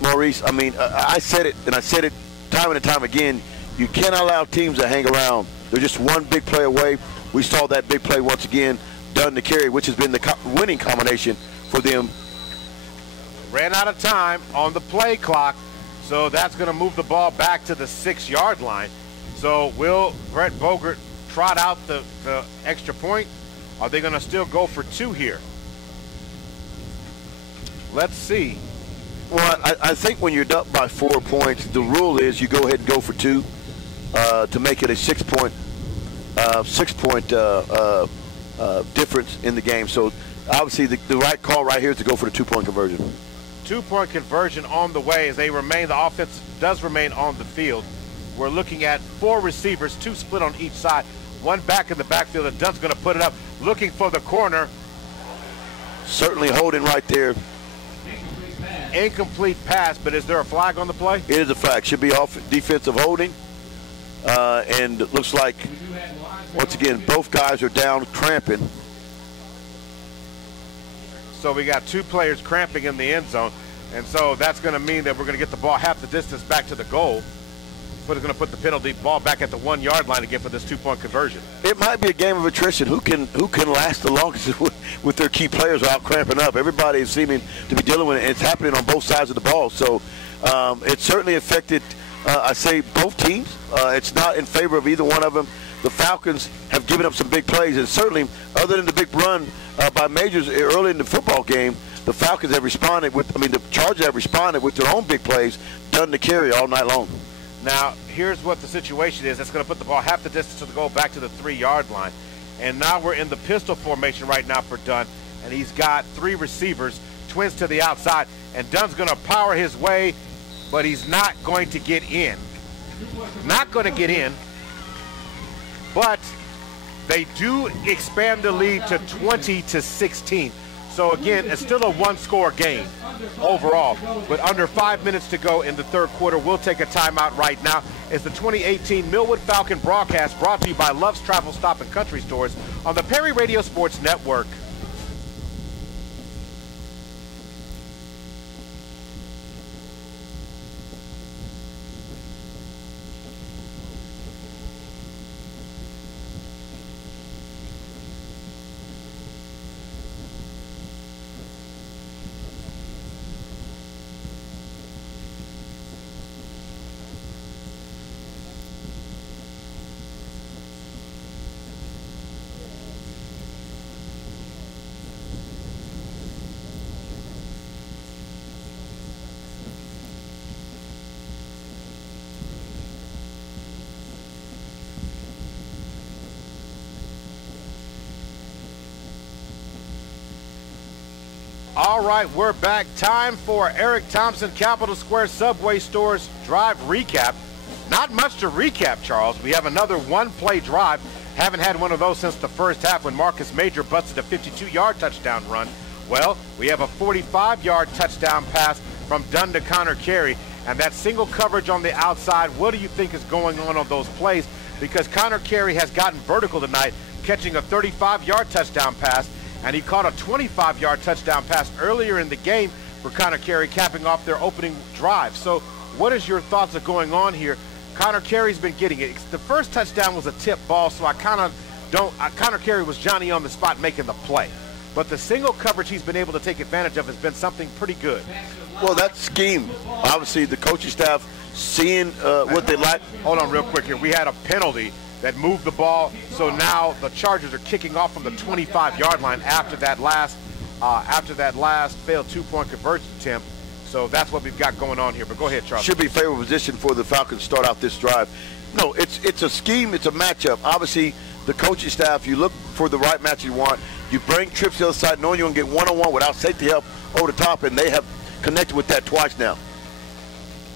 Maurice. I mean, I said it, and I said it time and time again. You cannot allow teams to hang around. They're just one big play away. We saw that big play once again, Dunn to Carey, which has been the winning combination for them. Ran out of time on the play clock, so that's going to move the ball back to the 6-yard line. So will Brett Bogert trot out the extra point? Are they going to still go for 2 here? Let's see. Well, I think when you're up by 4 points, the rule is you go ahead and go for 2 to make it a 6-point difference in the game. So obviously the right call right here is to go for the 2-point conversion. 2-point conversion on the way as the offense does remain on the field. We're looking at 4 receivers, 2 split on each side, 1 back in the backfield, and Dunn's going to put it up, looking for the corner. Certainly holding right there. Incomplete pass, but is there a flag on the play? It is a flag. Should be off defensive holding. And it looks like, once again, both guys are down cramping. So we got 2 players cramping in the end zone. And so that's going to mean that we're going to get the ball half the distance back to the goal. going to put the penalty ball back at the 1 yard line again for this 2-point conversion. It might be a game of attrition. Who can last the longest with their key players without cramping up? Everybody is seeming to be dealing with it, and it's happening on both sides of the ball. So it certainly affected, I say, both teams. It's not in favor of either one of them. The Falcons have given up some big plays, and certainly, other than the big run by Majors early in the football game, the Falcons have responded the Chargers have responded with their own big plays, done to carry all night long. Now, here's what the situation is. That's going to put the ball half the distance to the goal back to the 3-yard line. And now we're in the pistol formation right now for Dunn. And he's got 3 receivers, twins to the outside. And Dunn's going to power his way, but he's not going to get in. Not going to get in. But they do expand the lead to 20-16. So again, it's still a 1-score game overall, but under 5 minutes to go in the third quarter. We'll take a timeout right now. It's the 2018 Millwood Falcon broadcast brought to you by Love's Travel Stop and Country Stores on the Perry Radio Sports Network. All right, we're back. Time for Eric Thompson Capital Square Subway Stores drive recap. Not much to recap, Charles. We have another 1-play drive. Haven't had one of those since the first half when Marcus Major busted a 52-yard touchdown run. Well, we have a 45-yard touchdown pass from Dunn to Connor Carey, and that single coverage on the outside. What do you think is going on those plays? Because Connor Carey has gotten vertical tonight, catching a 35-yard touchdown pass, and he caught a 25-yard touchdown pass earlier in the game for Connor Carey, capping off their opening drive. So what is your thoughts of going on here? Connor Carey's been getting it. The first touchdown was a tip ball, so Connor Carey was Johnny on the spot making the play. But the single coverage he's been able to take advantage of has been something pretty good. Well, that scheme, obviously the coaching staff seeing what they like. Hold on real quick here. We had a penalty that moved the ball, so now the Chargers are kicking off from the 25-yard line after that last failed 2-point conversion attempt. So that's what we've got going on here. But go ahead, Charles. Should be favorable position for the Falcons to start out this drive. No, it's a scheme, it's a matchup. Obviously, the coaching staff, you look for the right match you want. You bring trips to the other side, knowing you're going to get one-on-one without safety help over the top, and they have connected with that twice now.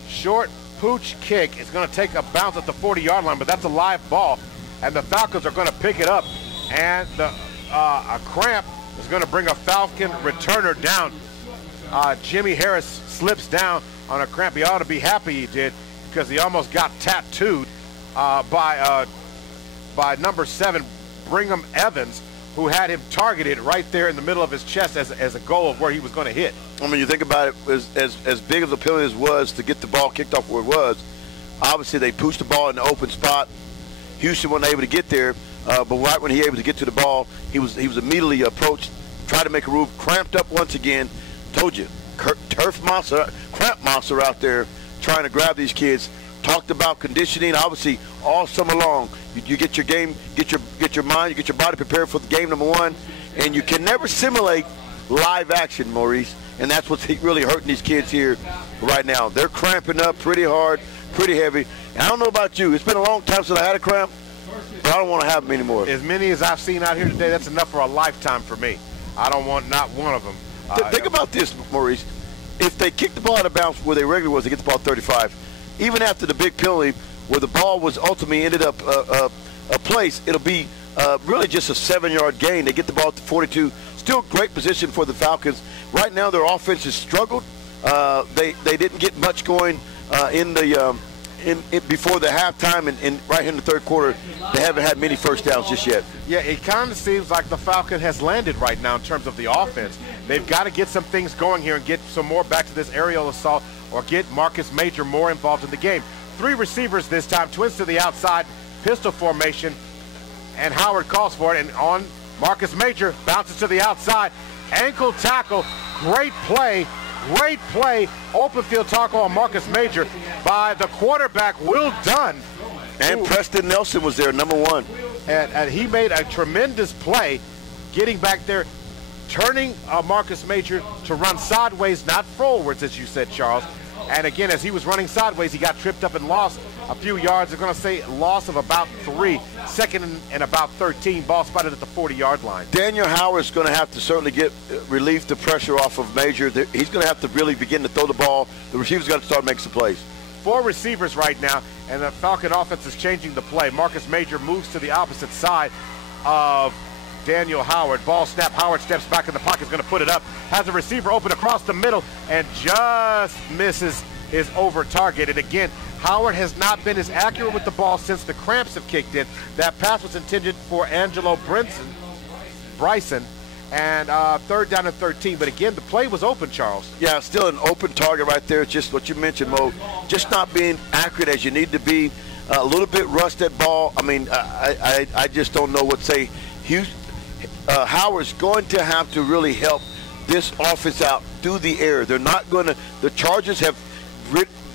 Short pooch kick is going to take a bounce at the 40-yard line, but that's a live ball, and the Falcons are going to pick it up, and a cramp is going to bring a Falcon returner down. Jimmy Harris slips down on a cramp. He ought to be happy he did, because he almost got tattooed by number 7, Brigham Evans, who had him targeted right there in the middle of his chest as a goal of where he was going to hit. I mean, you think about it, as big of the penalty as was to get the ball kicked off where it was, obviously they pushed the ball in the open spot. Houston wasn't able to get there, but right when he was able to get to the ball, he was immediately approached, tried to make a move, cramped up once again. Told you, cramp monster out there trying to grab these kids. Talked about conditioning, obviously, all summer long. You get your game, get your mind, you get your body prepared for the game number 1, and you can never simulate live action, Maurice. And that's what's really hurting these kids here right now. They're cramping up pretty hard, pretty heavy. And I don't know about you. It's been a long time since I had a cramp, but I don't want to have them anymore. As many as I've seen out here today, that's enough for a lifetime for me. I don't want not one of them. Think about this, Maurice. If they kick the ball out of bounds where they regularly was, they get the ball 35. Even after the big penalty, where the ball was ultimately ended up a place, it'll be really just a 7-yard gain. They get the ball to 42. Still great position for the Falcons. Right now, their offense has struggled. They didn't get much going before the halftime, and right here in the third quarter, they haven't had many first downs just yet. Yeah, it kind of seems like the Falcon has landed right now in terms of the offense. They've got to get some things going here and get some more back to this aerial assault, or get Marcus Major more involved in the game. three receivers this time, twins to the outside, pistol formation, and Howard calls for it, and on Marcus Major, bounces to the outside, ankle tackle, great play, open field tackle on Marcus Major by the quarterback, Will Dunn. And Preston Nelson was there, number 1. And he made a tremendous play getting back there, turning Marcus Major to run sideways, not forwards, as you said, Charles. And again, as he was running sideways, he got tripped up and lost a few yards. They're going to say loss of about 3, second and about 13. Ball spotted at the 40-yard line. Daniel Howard's going to have to certainly get relieve the pressure off of Major. He's going to have to really begin to throw the ball. The receiver's got to start making some plays. 4 receivers right now, and the Falcon offense is changing the play. Marcus Major moves to the opposite side of Daniel Howard. Ball snap. Howard steps back in the pocket, is going to put it up. Has a receiver open across the middle and just misses his over target. And again, Howard has not been as accurate with the ball since the cramps have kicked in. That pass was intended for Angelo Bryson, and 3rd down and 13. But again, the play was open, Charles. Yeah, still an open target right there. Just what you mentioned, Mo. Just not being accurate as you need to be. A little bit rushed that ball. I mean, I just don't know what to say. Howard's going to have to really help this offense out through the air. They're not going to. The Chargers have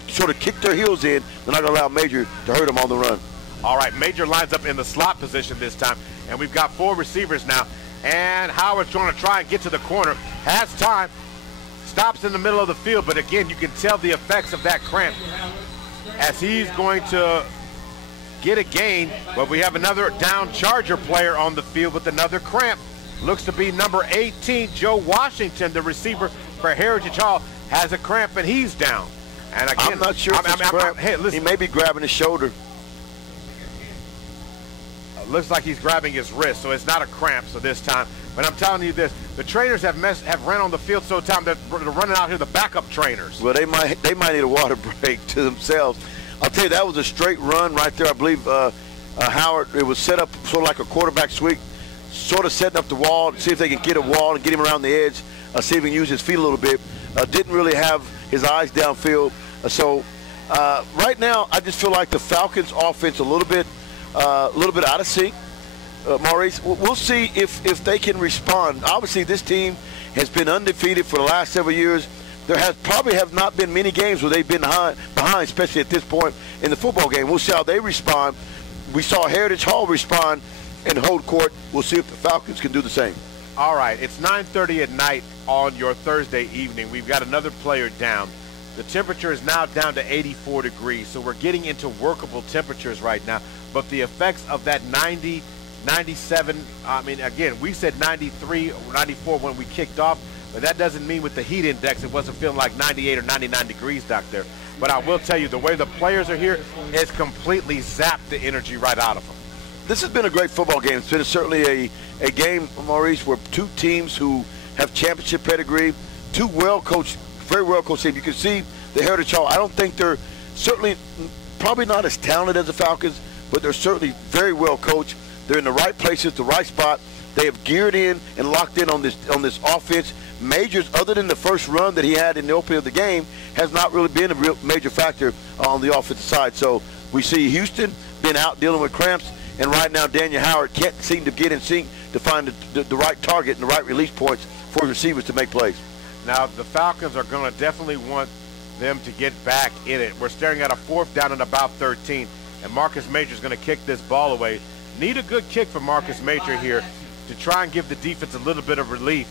sort of kicked their heels in. They're not going to allow Major to hurt him on the run. All right, Major lines up in the slot position this time, and we've got 4 receivers now. And Howard's going to try and get to the corner. Has time. Stops in the middle of the field, but again, you can tell the effects of that cramp as he's going to get a gain, but we have another down Charger player on the field with another cramp. Looks to be number 18, Joe Washington, the receiver for Heritage Hall, has a cramp and he's down. And again, I'm not sure if it's cramp. Hey, listen, he may be grabbing his shoulder. Looks like he's grabbing his wrist, so it's not a cramp. So this time, but I'm telling you this: the trainers have ran on the field so time that they're running out here. The backup trainers. Well, they might need a water break to themselves. I'll tell you, that was a straight run right there. I believe Howard, it was set up sort of like a quarterback sweep, sort of setting up the wall to see if they can get a wall and get him around the edge, see if he can use his feet a little bit. Didn't really have his eyes downfield. So right now, I just feel like the Falcons' offense a little bit out of sync. Maurice, we'll see if they can respond. Obviously, this team has been undefeated for the last several years. There probably have not been many games where they've been behind, especially at this point in the football game. We'll see how they respond. We saw Heritage Hall respond and hold court. We'll see if the Falcons can do the same. All right, it's 9:30 at night on your Thursday evening. We've got another player down. The temperature is now down to 84 degrees, so we're getting into workable temperatures right now. But the effects of that 90, 97, I mean, again, we said 93 or 94 when we kicked off, but that doesn't mean with the heat index it wasn't feeling like 98 or 99 degrees back there. But I will tell you, the way the players are here, it's completely zapped the energy right out of them. This has been a great football game. It's been certainly a game, Maurice, where 2 teams who have championship pedigree, 2 well-coached, very well-coached teams. You can see the Heritage Hall. I don't think they're probably not as talented as the Falcons, but they're certainly very well-coached. They're in the right places, the right spot. They have geared in and locked in on this offense. Majors, other than the first run that he had in the opening of the game, has not really been a real major factor on the offensive side. So we see Houston been out dealing with cramps, and right now Daniel Howard can't seem to get in sync to find the right target and the right release points for receivers to make plays. Now, the Falcons are going to definitely want them to get back in it. We're staring at a 4th down and about 13, and Marcus Major is going to kick this ball away. Need a good kick for Marcus Major here to try and give the defense a little bit of relief,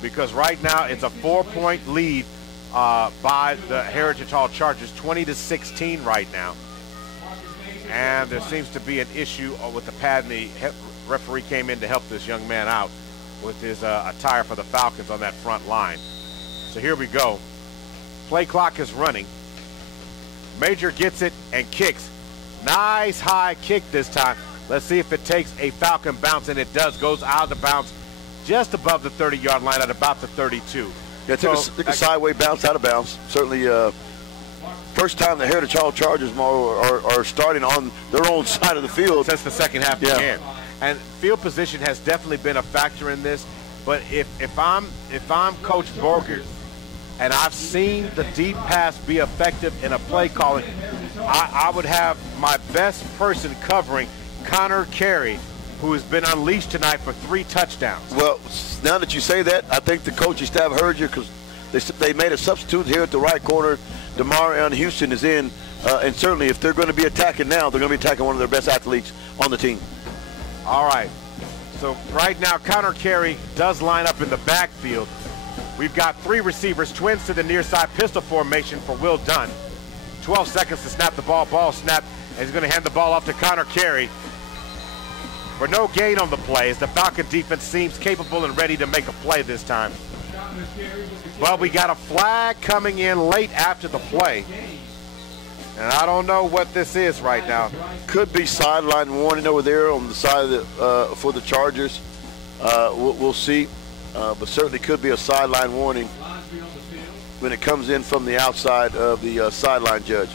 because right now it's a 4-point lead by the Heritage Hall Chargers, 20-16 right now. And there seems to be an issue with the pad, and the referee came in to help this young man out with his attire for the Falcons on that front line. So here we go. Play clock is running. Major gets it and kicks. Nice high kick this time. Let's see if it takes a Falcon bounce, and it does. Goes out of bounds just above the 30-yard line at about the 32. Yeah, took a sideways bounce out of bounds. Certainly first time the Heritage Hall Chargers are starting on their own side of the field since the second half began. And field position has definitely been a factor in this. But if I'm Coach Borgert, and I've seen the deep pass be effective in a play calling, I would have my best person covering Connor Carey, who has been unleashed tonight for 3 touchdowns. Well, now that you say that, I think the coaching staff heard you, because they made a substitute here at the right corner. Demarion Houston is in, and certainly if they're going to be attacking now, they're going to be attacking one of their best athletes on the team. All right. So right now, Connor Carey does line up in the backfield. We've got 3 receivers, twins to the near side, pistol formation for Will Dunn. 12 seconds to snap the ball. Ball snapped, and he's going to hand the ball off to Connor Carey. For no gain on the play, as the Falcon defense seems capable and ready to make a play this time. But we got a flag coming in late after the play. And I don't know what this is right now. Could be sideline warning over there on the side of the, for the Chargers. We'll see. But certainly could be a sideline warning when it comes in from the outside of the sideline judge.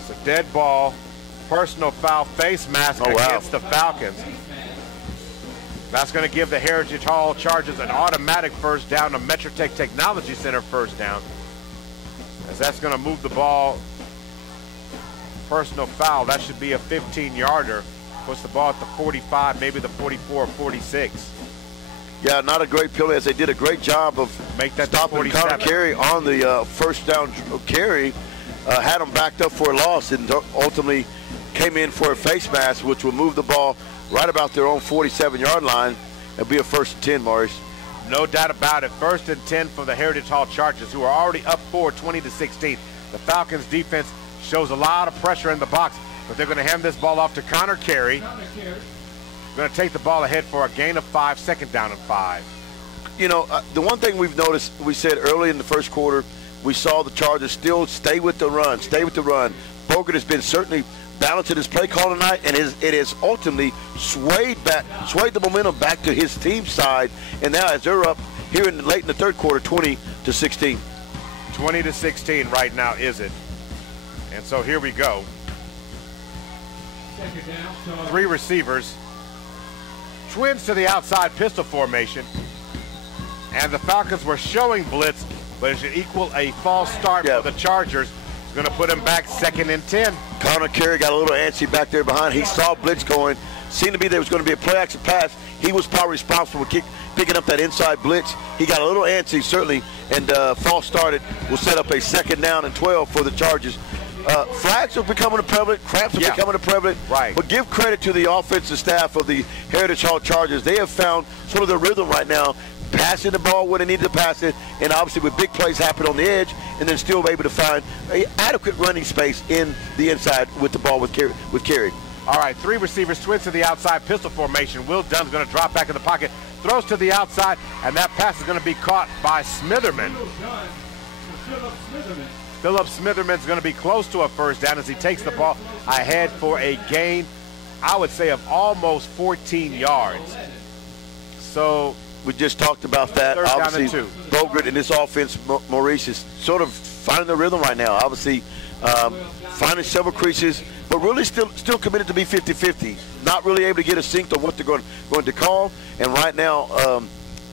It's a dead ball. Personal foul face mask against the Falcons. That's going to give the Heritage Hall Chargers an automatic first down, a Metrotech Technology Center first down. As that's going to move the ball. Personal foul, that should be a 15-yarder. Puts the ball at the 45, maybe the 44 or 46. Yeah, not a great penalty, as they did a great job of stopping Connor Carey on the first down carry. Had him backed up for a loss and ultimately came in for a face mask, which will move the ball right about their own 47-yard line and be a 1st and 10, Maurice. No doubt about it. 1st and 10 for the Heritage Hall Chargers, who are already up 20-16. The Falcons defense shows a lot of pressure in the box, but they're going to hand this ball off to Connor Carey. Going to take the ball ahead for a gain of 5, 2nd down and 5. You know, the one thing we've noticed, we said early in the first quarter, we saw the Chargers still stay with the run, Bogert has been certainly balanced in his play call tonight, and it has ultimately swayed the momentum back to his team side. And now as they're up here late in the 3rd quarter, 20-16. 20-16 right now, is it? And so here we go. 3 receivers. Twins to the outside, pistol formation. And the Falcons were showing blitz, but it should equal a false start for the Chargers. It's going to put him back 2nd and 10. Connor Carey got a little antsy back there behind. He saw blitz going. Seemed to be there was going to be a play action pass. He was probably responsible for picking up that inside blitz. He got a little antsy, certainly, and false started. Will set up a 2nd down and 12 for the Chargers. Flags are becoming prevalent. Cramps are becoming prevalent. Right. But give credit to the offensive staff of the Heritage Hall Chargers. They have found sort of their rhythm right now, passing the ball when they need to pass it, and obviously with big plays happen on the edge, and then still able to find an adequate running space in the inside with the ball with Carey. All right, 3 receivers, twins to the outside, pistol formation. Will Dunn's going to drop back in the pocket, throws to the outside, and that pass is going to be caught by Smitherman. Philip Smitherman's going to be close to a first down as he takes the ball ahead for a gain, I would say, of almost 14 yards. So we just talked about that. Obviously, Bogert in this offense, Maurice, is sort of finding the rhythm right now. Obviously, finding several creases, but really still committed to be 50-50. Not really able to get a sync on what they're going to call. And right now,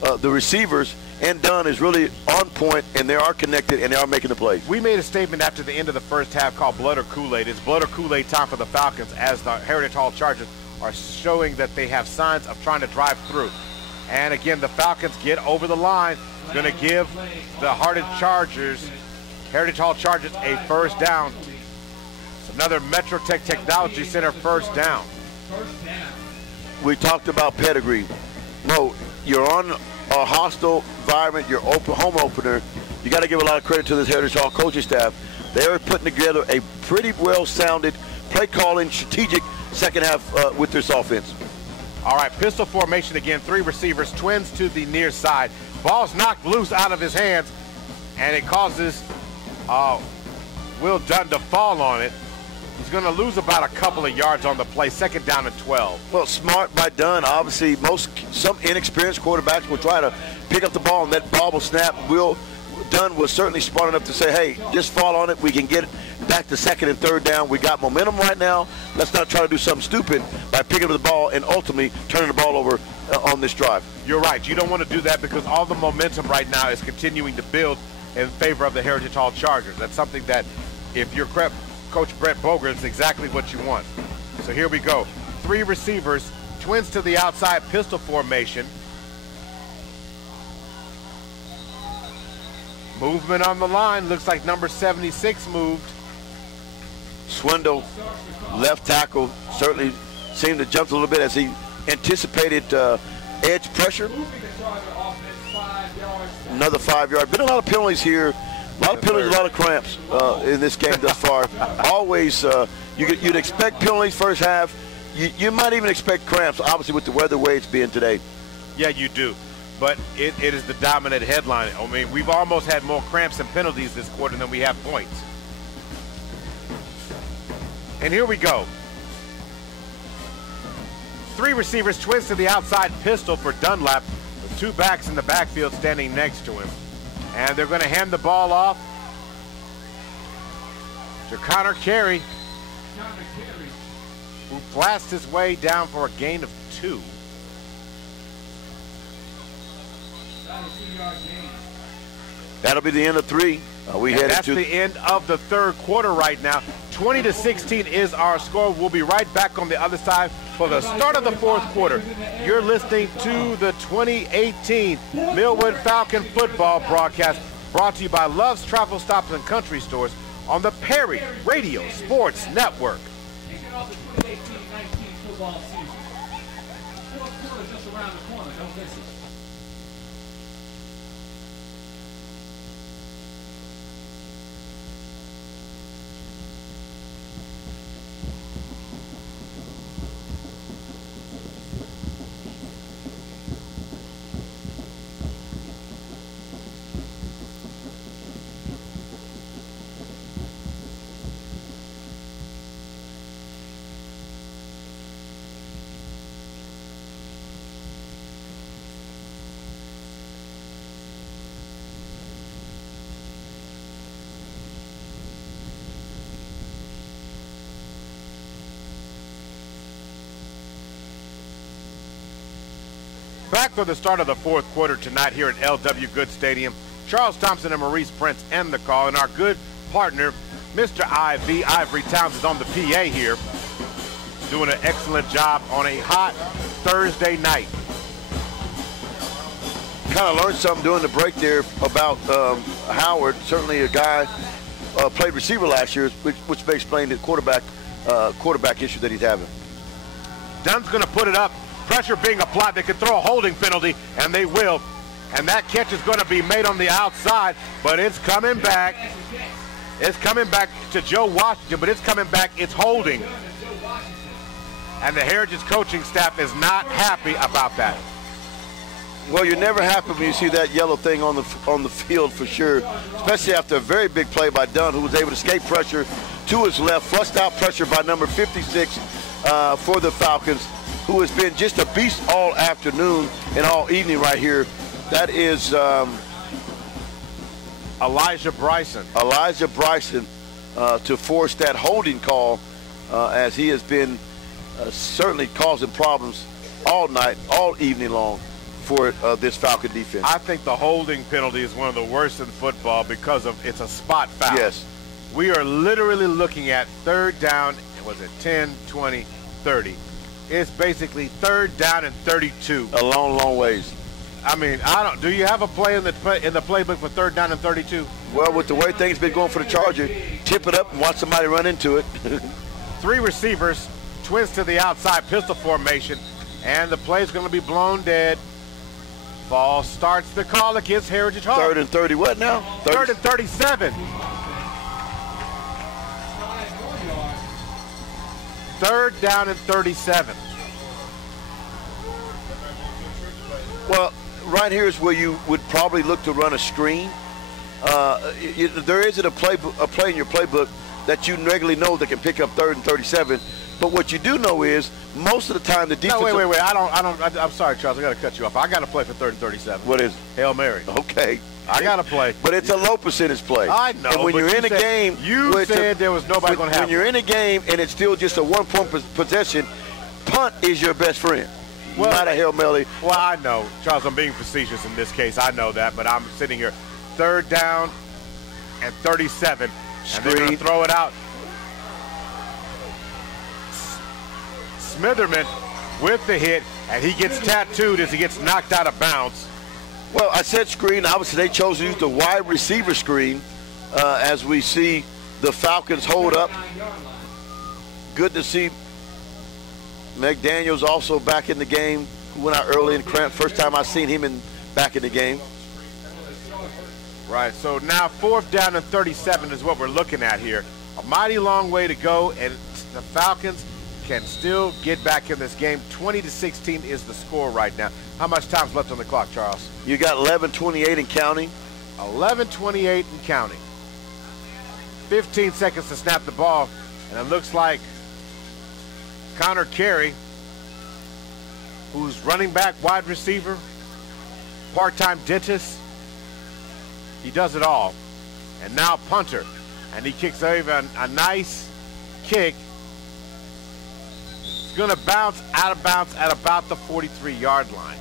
the receivers and Dunn is really on point, and they are connected, and they are making the plays. We made a statement after the end of the first half called blood or Kool-Aid. It's blood or Kool-Aid time for the Falcons, as the Heritage Hall Chargers are showing that they have signs of trying to drive through. And again, the Falcons get over the line. Going to give the Heritage Hall Chargers a first down. It's another Metrotech Technology Center first down. We talked about pedigree. No, you're on a hostile environment, your home opener. You got to give a lot of credit to this Heritage Hall coaching staff. They are putting together a pretty well-sounded play calling, strategic second half with this offense. All right, pistol formation again, 3 receivers, twins to the near side. Ball's knocked loose out of his hands, and it causes Will Dunn to fall on it. He's going to lose about a couple of yards on the play, 2nd down and 12. Well, smart by Dunn. Obviously, some inexperienced quarterbacks will try to pick up the ball and that ball will snap. Dunn was certainly smart enough to say, hey, just fall on it. We can get it back to 2nd and 3rd down. We got momentum right now. Let's not try to do something stupid by picking up the ball and ultimately turning the ball over on this drive. You're right. You don't want to do that because all the momentum right now is continuing to build in favor of the Heritage Hall Chargers. That's something that, if you're Coach Brett Boger, it's exactly what you want. So here we go. 3 receivers, twins to the outside, pistol formation. Movement on the line. Looks like number 76 moved. Swindle, left tackle, certainly seemed to jump a little bit as he anticipated edge pressure. Another 5 yard. Been a lot of penalties here. A lot of penalties, a lot of cramps in this game thus far. Always, you'd expect penalties first half. You might even expect cramps, obviously, with the weather way it's being today. Yeah, you do. But it is the dominant headline. I mean, we've almost had more cramps and penalties this quarter than we have points. And here we go. 3 receivers, twins to the outside, pistol for Dunlap, with 2 backs in the backfield standing next to him. And they're going to hand the ball off to Connor Carey, who blasts his way down for a gain of 2. That'll be the end of 3. That's the end of the third quarter right now. 20-16 is our score. We'll be right back on the other side for the start of the fourth quarter. You're listening to the 2018 Millwood Falcon football broadcast, brought to you by Love's Travel Stops and Country Stores on the Perry Radio Sports Network. Kicking off the 2018-19 football season. Fourth quarter just around the corner. Don't miss it. Back for the start of the fourth quarter tonight here at L.W. Good Stadium. Charles Thompson and Maurice Prince end the call, and our good partner, Mr. Ivory Towns, is on the PA here, doing an excellent job on a hot Thursday night. Kind of learned something during the break there about Howard. Certainly a guy played receiver last year, which may explain the quarterback issue that he's having. Dunn's going to put it up. Pressure being applied. They could throw a holding penalty, and they will. And that catch is going to be made on the outside, but it's coming back. It's coming back to Joe Washington, but it's coming back. It's holding. And the Heritage coaching staff is not happy about that. Well, you're never happy when you see that yellow thing on the field for sure, especially after a very big play by Dunn, who was able to escape pressure to his left, flushed out pressure by number 56 for the Falcons, who has been just a beast all afternoon and all evening right here. That is Elijah Bryson. Elijah Bryson to force that holding call as he has been certainly causing problems all night, all evening long for this Falcon defense. I think the holding penalty is one of the worst in football because of it's a spot foul. Yes. We are literally looking at third down, was it 10, 20, 30. It's basically third down and 32. A long, long ways. I mean, do you have a play in the playbook for third down and 32? Well, with the way things been going for the Charger, tip it up and watch somebody run into it. 3 receivers, twins to the outside, pistol formation, and the play's going to be blown dead. Ball starts the call against Heritage Hall. 3rd and 30, what now? 3rd and 37. 3rd down and 37. Well, right here is where you would probably look to run a screen. There isn't a play in your playbook that you regularly know that can pick up 3rd and 37. But what you do know is most of the time the defense. No, wait. I'm sorry, Charles. I got to cut you off. I got to play for 3rd and 37. What is it? Hail Mary. Okay. I got to play. But it's a low percentage play. I know. And when you're in a game, you said there was nobody going to have. When you're in a game and it's still just a 1-point possession, punt is your best friend. Well, not a Hail Mary. Well, I know, Charles. I'm being facetious in this case. I know that, but I'm sitting here. 3rd down and 37. Screen. And they're going to throw it out. Smitherman with the hit, and he gets tattooed as he gets knocked out of bounds. Well, I said screen. Obviously, they chose to use the wide receiver screen as we see the Falcons hold up. Good to see McDaniels also back in the game, who went out early and cramped. First time I've seen him back in the game. Right, so now 4th down and 37 is what we're looking at here. A mighty long way to go, and the Falcons can still get back in this game. 20-16 is the score right now. How much time's left on the clock, Charles? You got 11:28 and counting. 11:28 and counting. 15 seconds to snap the ball, and it looks like Connor Carey, who's running back, wide receiver, part-time dentist, he does it all. And now punter, and he kicks over a nice kick. It's going to bounce out of bounds at about the 43-yard line.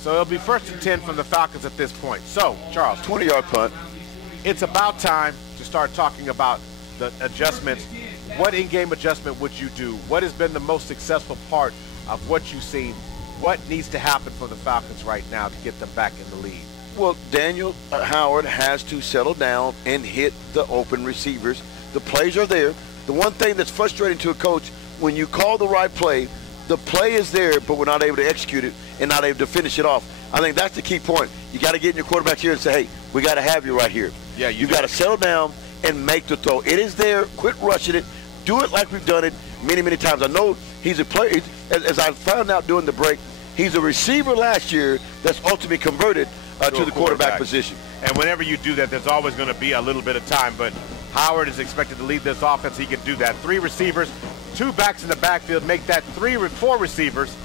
So it'll be 1st and 10 from the Falcons at this point. So, Charles. 20-yard punt. It's about time to start talking about the adjustments. What in-game adjustment would you do? What has been the most successful part of what you've seen? What needs to happen for the Falcons right now to get them back in the lead? Well, Daniel Howard has to settle down and hit the open receivers. The plays are there. The one thing that's frustrating to a coach, when you call the right play, the play is there, but we're not able to execute it and not able to finish it off. I think that's the key point. You got to get in your quarterback here and say, hey, we got to have you right here. Yeah, you got to settle down and make the throw. It is there. Quit rushing it. Do it like we've done it many, many times. I know he's a player. As I found out during the break, he's a receiver last year that's ultimately converted to the quarterback position. And whenever you do that, there's always going to be a little bit of time. But Howard is expected to lead this offense. He can do that. 3 receivers, 2 backs in the backfield, make that 4 receivers.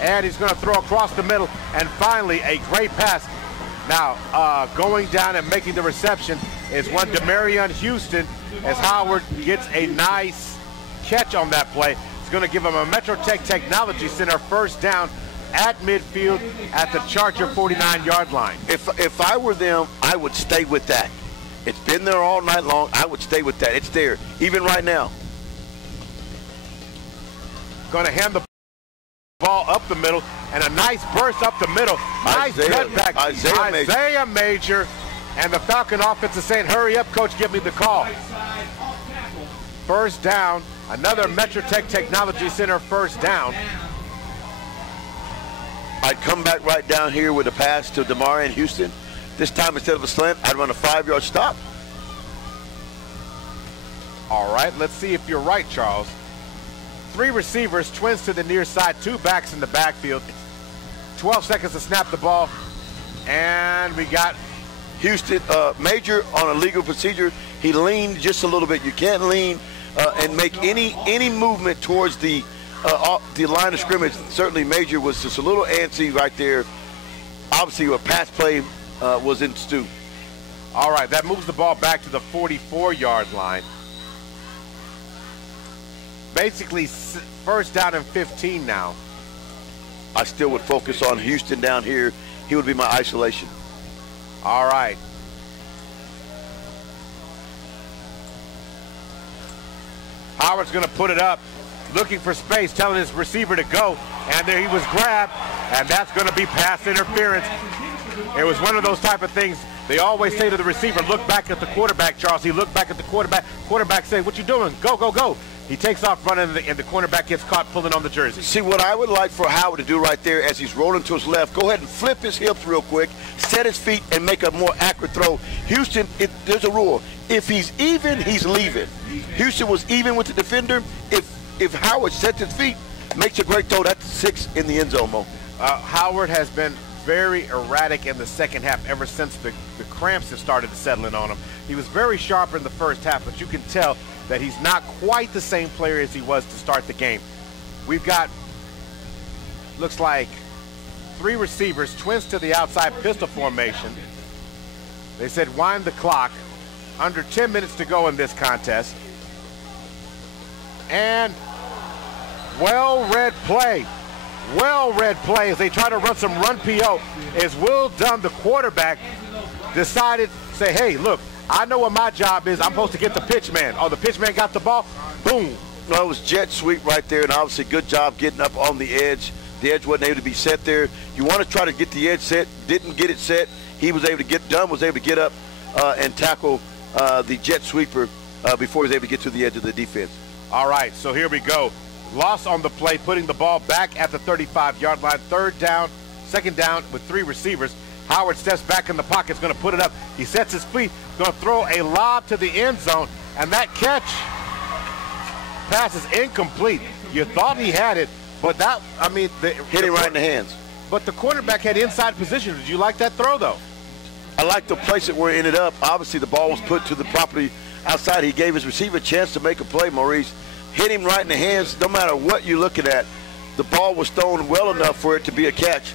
And he's going to throw across the middle. And finally, a great pass. Now, going down and making the reception is one Demarion Houston, as Howard gets a nice catch on that play. It's going to give him a Metro Tech Technology Center 1st down at midfield at the Charger 49-yard line. If I were them, I would stay with that. It's been there all night long. I would stay with that. It's there, even right now. Going to hand the ball up the middle, and a nice burst up the middle. Nice cutback. Isaiah Major. And the Falcon offense is saying, hurry up, coach, give me the call. 1st down. Another Metro Tech Technology Center 1st down. I'd come back right down here with a pass to Demarion Houston. This time, instead of a slant, I'd run a 5-yard stop. All right, let's see if you're right, Charles. 3 receivers, twins to the near side, 2 backs in the backfield. 12 seconds to snap the ball. And we got Houston, Major on a legal procedure. He leaned just a little bit. You can't lean and make any movement towards the line of scrimmage. Certainly Major was just a little antsy right there. Obviously a pass play was in stew. All right, that moves the ball back to the 44-yard line. Basically 1st down and 15 now. I still would focus on Houston down here. He would be my isolation. All right. Howard's going to put it up, looking for space, telling his receiver to go, and there he was grabbed, and that's going to be pass interference. It was one of those type of things. They always say to the receiver, look back at the quarterback, Charles. He looked back at the quarterback. Quarterback saying, what you doing? Go, go, go. He takes off running, and the cornerback gets caught pulling on the jersey. See, what I would like for Howard to do right there as he's rolling to his left, go ahead and flip his hips real quick, set his feet, and make a more accurate throw. Houston, there's a rule. If he's even, he's leaving. Houston was even with the defender. If Howard sets his feet, makes a great throw, that's 6 in the end zone, Mo. Howard has been very erratic in the second half ever since the cramps have started to settle in on him. He was very sharp in the first half, but you can tell that he's not quite the same player as he was to start the game. We've got, looks like 3 receivers, twins to the outside, pistol formation. They said wind the clock. Under 10 minutes to go in this contest. And well-read play. Well-read play as they try to run some run PO is Will Dunn, the quarterback, decided, say, hey, look, I know what my job is. I'm supposed to get the pitch man. Oh, the pitch man got the ball. Boom. No, it was jet sweep right there, and obviously good job getting up on the edge. The edge wasn't able to be set there. You want to try to get the edge set. Didn't get it set. He was able to get done, was able to get up and tackle the jet sweeper before he was able to get to the edge of the defense. All right, so here we go. Loss on the play, putting the ball back at the 35-yard line. Third down, second down with 3 receivers. Howard steps back in the pocket, is going to put it up. He sets his feet, going to throw a lob to the end zone, and that catch pass is incomplete. You thought he had it, but that, I mean, hit him right in the hands. But the quarterback had inside position. Did you like that throw, though? I like the place it where it ended up. Obviously, the ball was put to the property outside. He gave his receiver a chance to make a play, Maurice. Hit him right in the hands. No matter what you're looking at, the ball was thrown well enough for it to be a catch.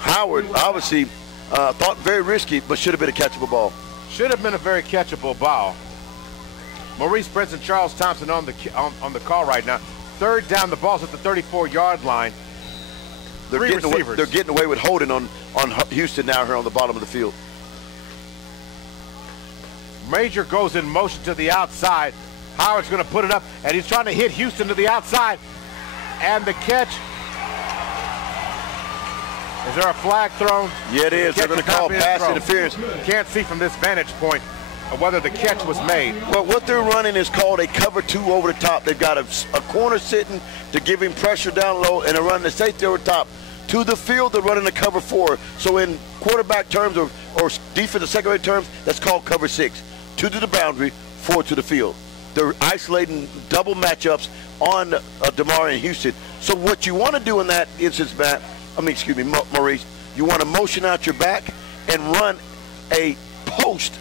Howard obviously thought very risky, but should have been a catchable ball. Should have been a very catchable ball. Maurice Prince and Charles Thompson on the call right now. Third down, the ball's at the 34-yard line. They're getting away with holding on Houston now here on the bottom of the field. Major goes in motion to the outside. Howard's going to put it up, and he's trying to hit Houston to the outside. And the catch. Is there a flag thrown? Yeah, it is. They're going to call pass interference. Can't see from this vantage point whether the catch was made. Well, what they're running is called a cover 2 over the top. They've got a corner sitting to give him pressure down low, and they're running the safety over the top. To the field, they're running a cover 4. So in quarterback terms or defensive secondary terms, that's called cover 6. 2 to the boundary, 4 to the field. They're isolating double matchups on DeMar and Houston. So what you want to do in that instance, Maurice, you want to motion out your back and run a post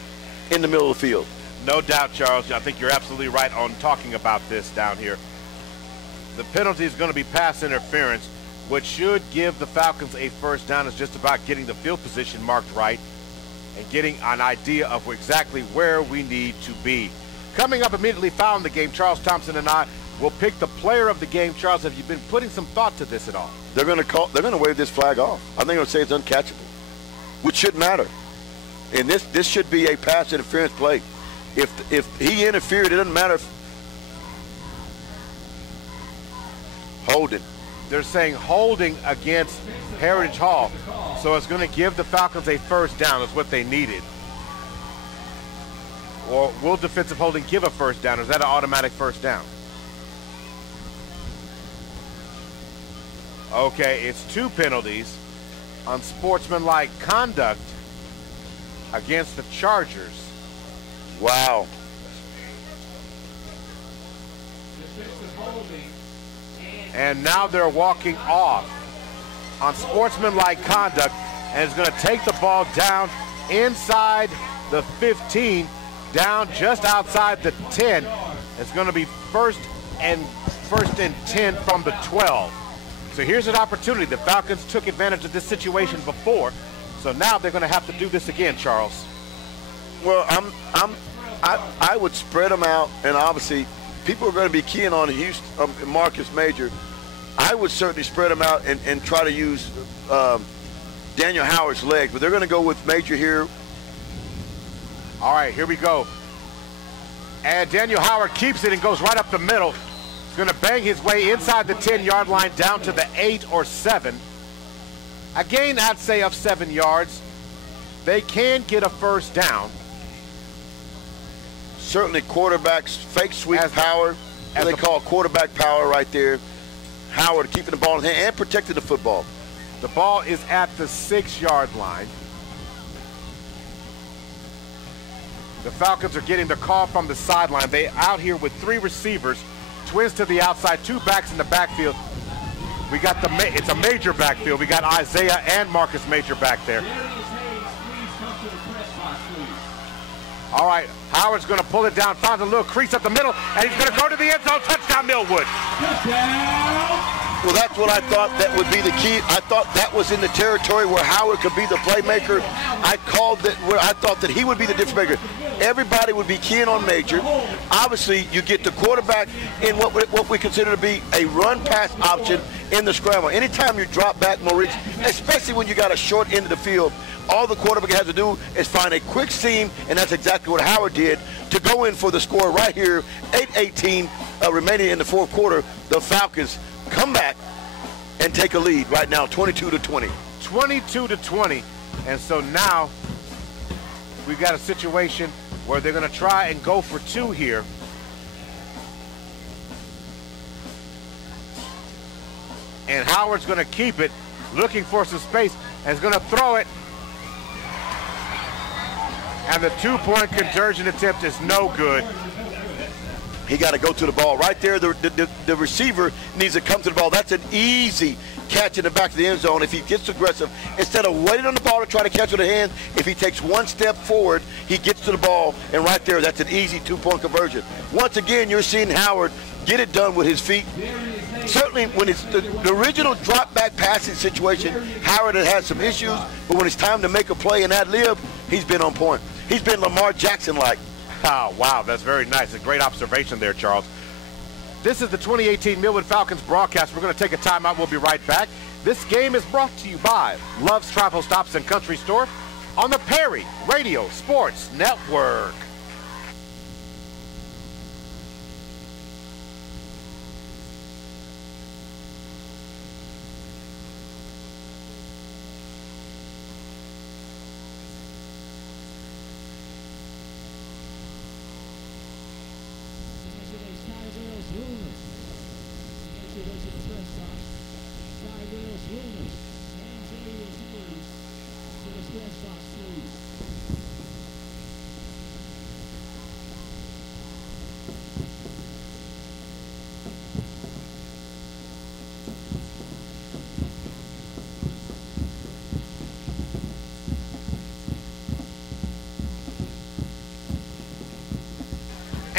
in the middle of the field. No doubt, Charles. I think you're absolutely right on talking about this down here. The penalty is going to be pass interference, which should give the Falcons a first down. It's just about getting the field position marked right and getting an idea of exactly where we need to be. Coming up immediately following the game, Charles Thompson and I will pick the player of the game. Charles, have you been putting some thought to this at all? They're going to wave this flag off. I think they're going to say it's uncatchable, which shouldn't matter. And this should be a pass interference play. If he interfered, it doesn't matter if holding. They're saying holding against Heritage Hall. So it's going to give the Falcons a first down. Is what they needed. Or will defensive holding give a first down? Or is that an automatic first down? Okay, it's 2 penalties on sportsmanlike conduct against the Chargers. Wow. And now they're walking off on sportsmanlike conduct, and it's going to take the ball down inside the 15, down just outside the 10. It's going to be first and 10 from the 12. So here's an opportunity. The Falcons took advantage of this situation before, so now they're going to have to do this again, Charles. Well, I would spread them out, and obviously people are going to be keying on Houston, Marcus Major. I would certainly spread them out and try to use Daniel Howard's legs, but they're going to go with Major here. All right, here we go. And Daniel Howard keeps it and goes right up the middle. He's going to bang his way inside the 10-yard line down to the 8 or 7. A gain, I'd say, of 7 yards. They can get a first down. Certainly quarterbacks, fake sweep power, as they call quarterback power right there. Howard keeping the ball in his hand and protecting the football. The ball is at the 6-yard line. The Falcons are getting the call from the sideline. They out here with 3 receivers, twins to the outside, 2 backs in the backfield. We got it's a Major backfield. We got Isaiah and Marcus Major back there. All right, Howard's going to pull it down, finds a little crease up the middle, and he's going to go to the end zone. Touchdown, Millwood. Well, that's what I thought that would be the key. I thought that was in the territory where Howard could be the playmaker. I called that where I thought that he would be the difference maker. Everybody would be keying on Major. Obviously, you get the quarterback in what we consider to be a run-pass option in the scramble. Anytime you drop back, Maurice, especially when you got a short end of the field, all the quarterback has to do is find a quick seam, and that's exactly what Howard did to go in for the score right here. 8:18 remaining in the fourth quarter. The Falcons come back and take a lead right now, 22-20. 22-20, and so now we've got a situation where they're going to try and go for two here. And Howard's going to keep it, looking for some space, and is going to throw it. And the two-point conversion attempt is no good. He got to go to the ball. Right there, the receiver needs to come to the ball. That's an easy catch in the back of the end zone if he gets aggressive. Instead of waiting on the ball to try to catch with a hand, if he takes one step forward, he gets to the ball, and right there, that's an easy two-point conversion. Once again, you're seeing Howard get it done with his feet. Certainly, when it's the original drop-back passing situation, Howard has had some issues, but when it's time to make a play and ad-lib, he's been on point. He's been Lamar Jackson-like. Oh, wow, that's very nice. A great observation there, Charles. This is the 2018 Millwood Falcons broadcast. We're going to take a timeout. We'll be right back. This game is brought to you by Love's Travel Stops and Country Store on the Perry Radio Sports Network.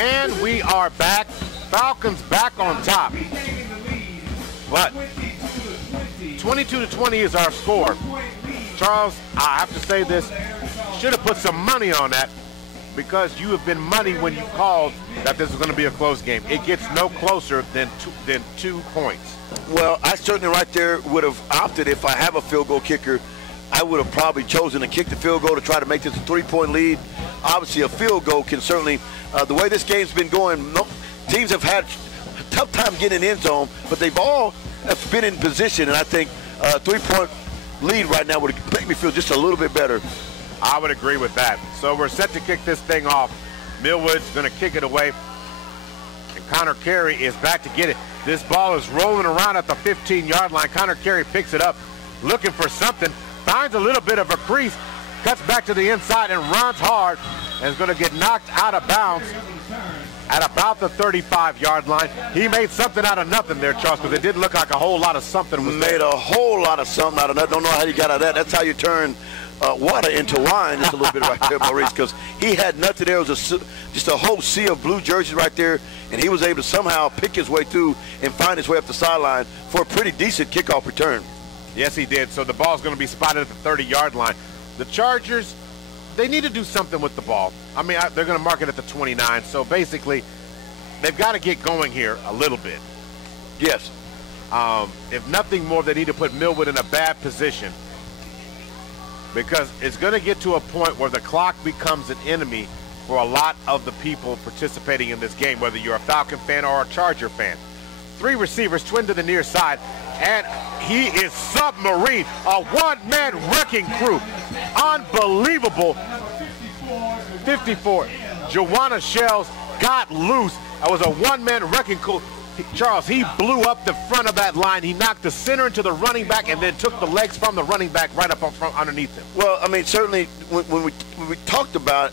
And we are back. Falcons back on top. But 22-20 is our score. Charles, I have to say this, should have put some money on that because you have been money when you called that this is going to be a close game. It gets no closer than 2 points. Well, I certainly right there would have opted if I have a field goal kicker. I would have probably chosen to kick the field goal to try to make this a 3-point lead. Obviously, a field goal can certainly, the way this game's been going, teams have had a tough time getting in the end zone, but they've all been in position, and I think a 3-point lead right now would make me feel just a little bit better. I would agree with that. So we're set to kick this thing off. Millwood's going to kick it away, and Connor Carey is back to get it. This ball is rolling around at the 15-yard line. Connor Carey picks it up, looking for something, finds a little bit of a crease, cuts back to the inside and runs hard, and is going to get knocked out of bounds at about the 35-yard line. He made something out of nothing there, Charles, because it didn't look like a whole lot of something was made there. A whole lot of something out of that. Don't know how you got out of that. That's how you turn water into wine just a little bit right there, Maurice, because he had nothing there. It was just a whole sea of blue jerseys right there, and he was able to somehow pick his way through and find his way up the sideline for a pretty decent kickoff return. Yes, he did. So the ball's going to be spotted at the 30-yard line. The Chargers, they need to do something with the ball. I mean, they're going to mark it at the 29. So basically, they've got to get going here a little bit. Yes. If nothing more, they need to put Millwood in a bad position, because it's going to get to a point where the clock becomes an enemy for a lot of the people participating in this game, whether you're a Falcon fan or a Charger fan. 3 receivers, twin to the near side, and he is submarine, a one-man wrecking crew. Unbelievable. 54. Joanna Shells got loose. That was a one-man wrecking crew. Charles, he blew up the front of that line. He knocked the center into the running back and then took the legs from the running back right up from underneath him. Well, I mean, certainly when we talked about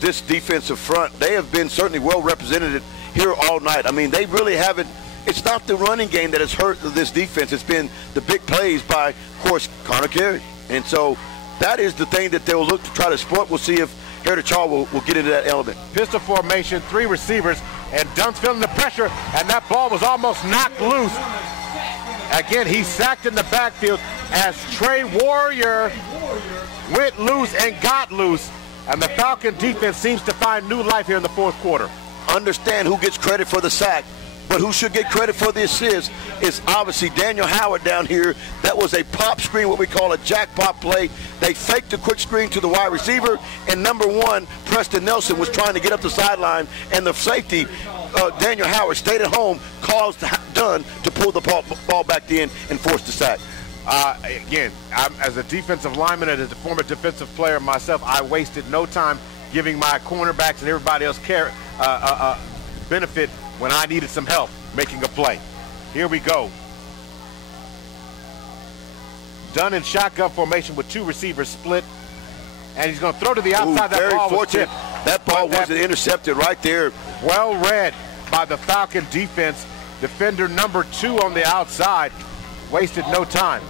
this defensive front, they have been certainly well represented here all night. I mean, they really haven't. It's not the running game that has hurt this defense. It's been the big plays by, of course, Connor Carey. And so that is the thing that they'll look to try to exploit. We'll see if Heritage Hall will get into that element. Pistol formation, 3 receivers, and Dunn's feeling the pressure, and that ball was almost knocked loose. Again, he's sacked in the backfield. as Trey Warrior went loose and got loose, and the Falcon defense seems to find new life here in the fourth quarter. Understand who gets credit for the sack, but who should get credit for the assist is obviously Daniel Howard down here. That was a pop screen, what we call a jackpot play. They faked the quick screen to the wide receiver, and number one, Preston Nelson, was trying to get up the sideline, and the safety, Daniel Howard, stayed at home, caused Dunn to pull the ball back in and force the sack. Again, as a defensive lineman and as a former defensive player myself, I wasted no time giving my cornerbacks and everybody else benefit when I needed some help making a play. Here we go. Dunn in shotgun formation with two receivers split, and he's going to throw to the outside. That very ball was fortunate. tipped. That ball wasn't intercepted right there. Well read by the Falcon defense. Defender number 2 on the outside wasted no time.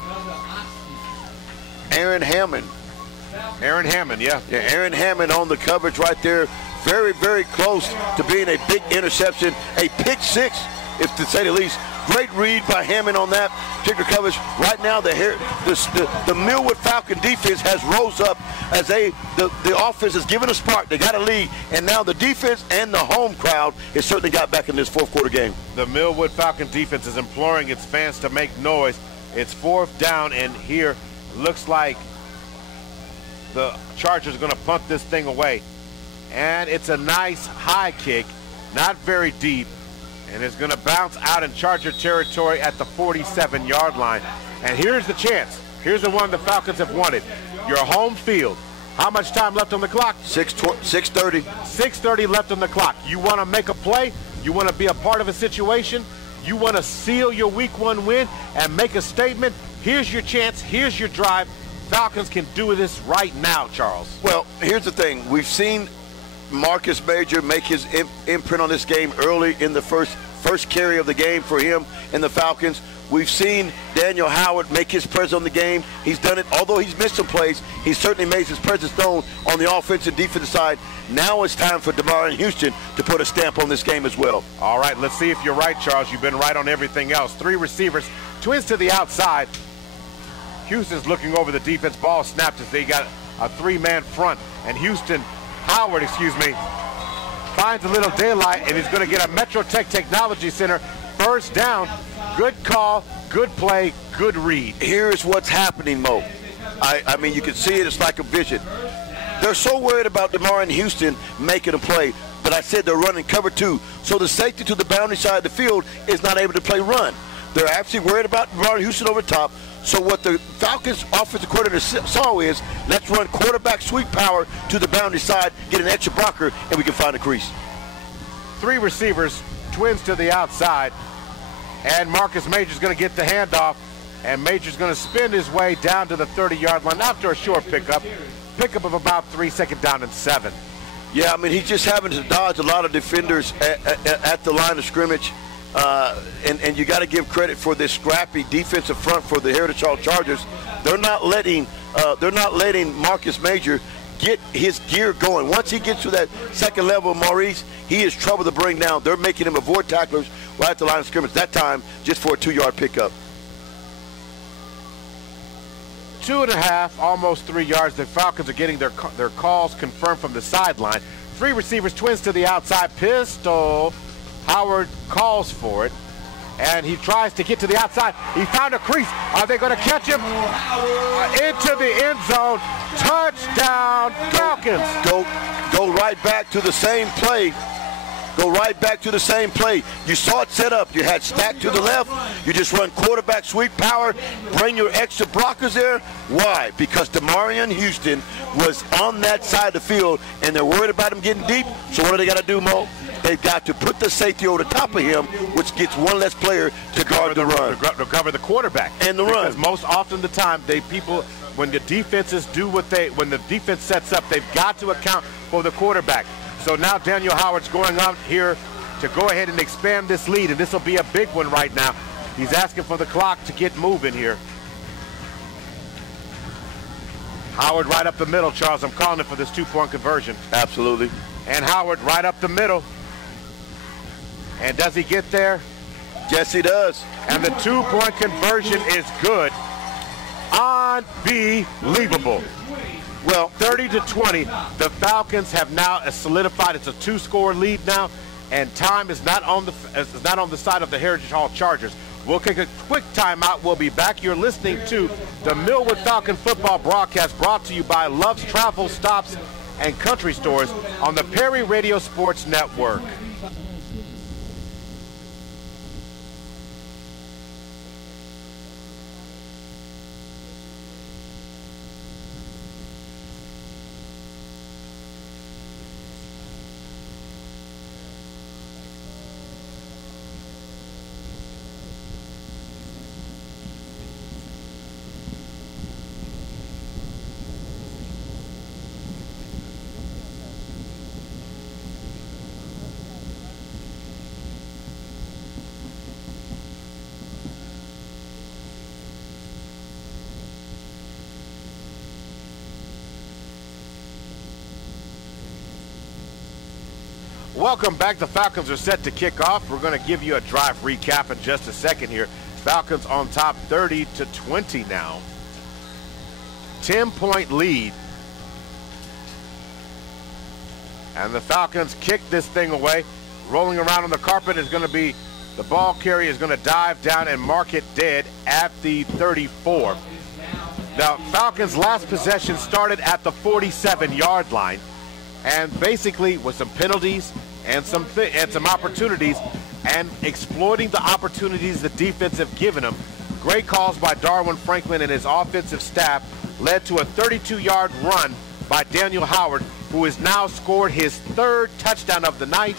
Aaron Hammond. Aaron Hammond, yeah. Yeah, Aaron Hammond on the coverage right there. Very, very close to being a big interception. A pick six, if to say the least. Great read by Hammond on that particular coverage. Right now, the Millwood Falcon defense has rose up as the offense has given a spark. They got a lead, and now the defense and the home crowd has certainly got back in this fourth quarter game. The Millwood Falcon defense is imploring its fans to make noise. It's fourth down, and here looks like the Chargers are going to punt this thing away. And it's a nice high kick, not very deep, and it's going to bounce out in Charger territory at the 47-yard line. And here's the chance. Here's the one the Falcons have wanted. Your home field. How much time left on the clock? 6:30. 6:30 left on the clock. You want to make a play? You want to be a part of a situation? You want to seal your Week 1 win and make a statement? Here's your chance. Here's your drive. Falcons can do this right now, Charles. Well, here's the thing. We've seen Marcus Major make his imprint on this game early in the first carry of the game for him and the Falcons. We've seen Daniel Howard make his presence on the game. He's done it. Although he's missed some plays, he certainly made his presence known on the offensive and defensive side. Now it's time for DeMar and Houston to put a stamp on this game as well. All right, let's see if you're right, Charles. You've been right on everything else. 3 receivers, twins to the outside. Houston's looking over the defense. Ball snapped as they got a 3-man front. And Howard, finds a little daylight, and he's going to get a Metro Tech Technology Center first down. Good call, good play, good read. Here's what's happening, Mo. I mean, you can see it. It's like a vision. They're so worried about DeMar and Houston making a play, but I said they're running cover 2. So the safety to the boundary side of the field is not able to play run. They're actually worried about DeMar and Houston over top. So what the Falcons offensive coordinator saw is, let's run quarterback sweep power to the boundary side, get an extra blocker, and we can find a crease. 3 receivers, twins to the outside, and Marcus Major's going to get the handoff, and Major's going to spin his way down to the 30-yard line after a short pickup of about 3, second down and 7. Yeah, I mean, he's just having to dodge a lot of defenders at the line of scrimmage. And you got to give credit for this scrappy defensive front for the Heritage Hall Chargers. They're not letting Marcus Major get his gear going. Once he gets to that second level of Maurice, he is trouble to bring down. They're making him avoid tacklers right at the line of scrimmage. That time, just for a 2-yard pickup. 2.5, almost 3 yards. The Falcons are getting their calls confirmed from the sideline. 3 receivers, twins to the outside. Pistol. Howard calls for it, and he tries to get to the outside. He found a crease. Are they going to catch him? Into the end zone. Touchdown, Falcons. Go right back to the same play. Go right back to the same play. You saw it set up. You had stack to the left. You just run quarterback sweep power. Bring your extra blockers there. Why? Because Demarion Houston was on that side of the field, and they're worried about him getting deep. So what do they got to do, Mo? They've got to put the safety over the top of him, which gets one less player to guard the run. To cover the quarterback. And the run. Because most often the time, when the defenses when the defense sets up, they've got to account for the quarterback. So now Daniel Howard's going out here to go ahead and expand this lead, and this will be a big one right now. He's asking for the clock to get moving here. Howard right up the middle, Charles. I'm calling it for this 2-point conversion. Absolutely. And Howard right up the middle. And does he get there? Yes, he does. And the 2-point conversion is good. Unbelievable. Well, 30-20, the Falcons have now solidified. It's a 2-score lead now, and time is not on the side of the Heritage Hall Chargers. We'll take a quick timeout. We'll be back. You're listening to the Millwood Falcon football broadcast brought to you by Love's Travel Stops and Country Stores on the Perry Radio Sports Network. Welcome back. The Falcons are set to kick off. We're going to give you a drive recap in just a second here. Falcons on top 30-20 now. 10-point lead. And the Falcons kick this thing away. Rolling around on the carpet is going to be, the ball carrier is going to dive down and mark it dead at the 34. The Falcons' last possession started at the 47-yard line. And basically with some penalties and some opportunities, and exploiting the opportunities the defense have given them. Great calls by Darwin Franklin and his offensive staff led to a 32-yard run by Daniel Howard, who has now scored his 3rd touchdown of the night.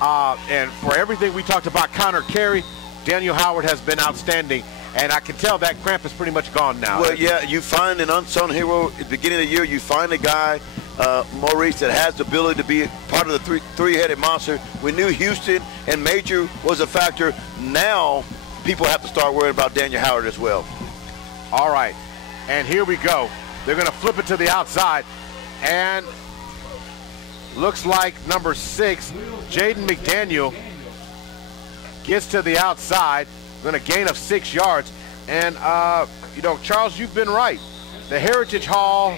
And for everything we talked about Connor Carey, Daniel Howard has been outstanding. And I can tell that cramp is pretty much gone now. Well, yeah, you find an unsung hero at the beginning of the year. You find a guy, Maurice, that has the ability to be part of the three-headed monster. We knew Houston and Major was a factor. Now people have to start worrying about Daniel Howard as well. All right, and here we go. They're going to flip it to the outside, and looks like number 6, Jaden McDaniel, gets to the outside. Going to gain of 6 yards. And, you know, Charles, you've been right. The Heritage Hall,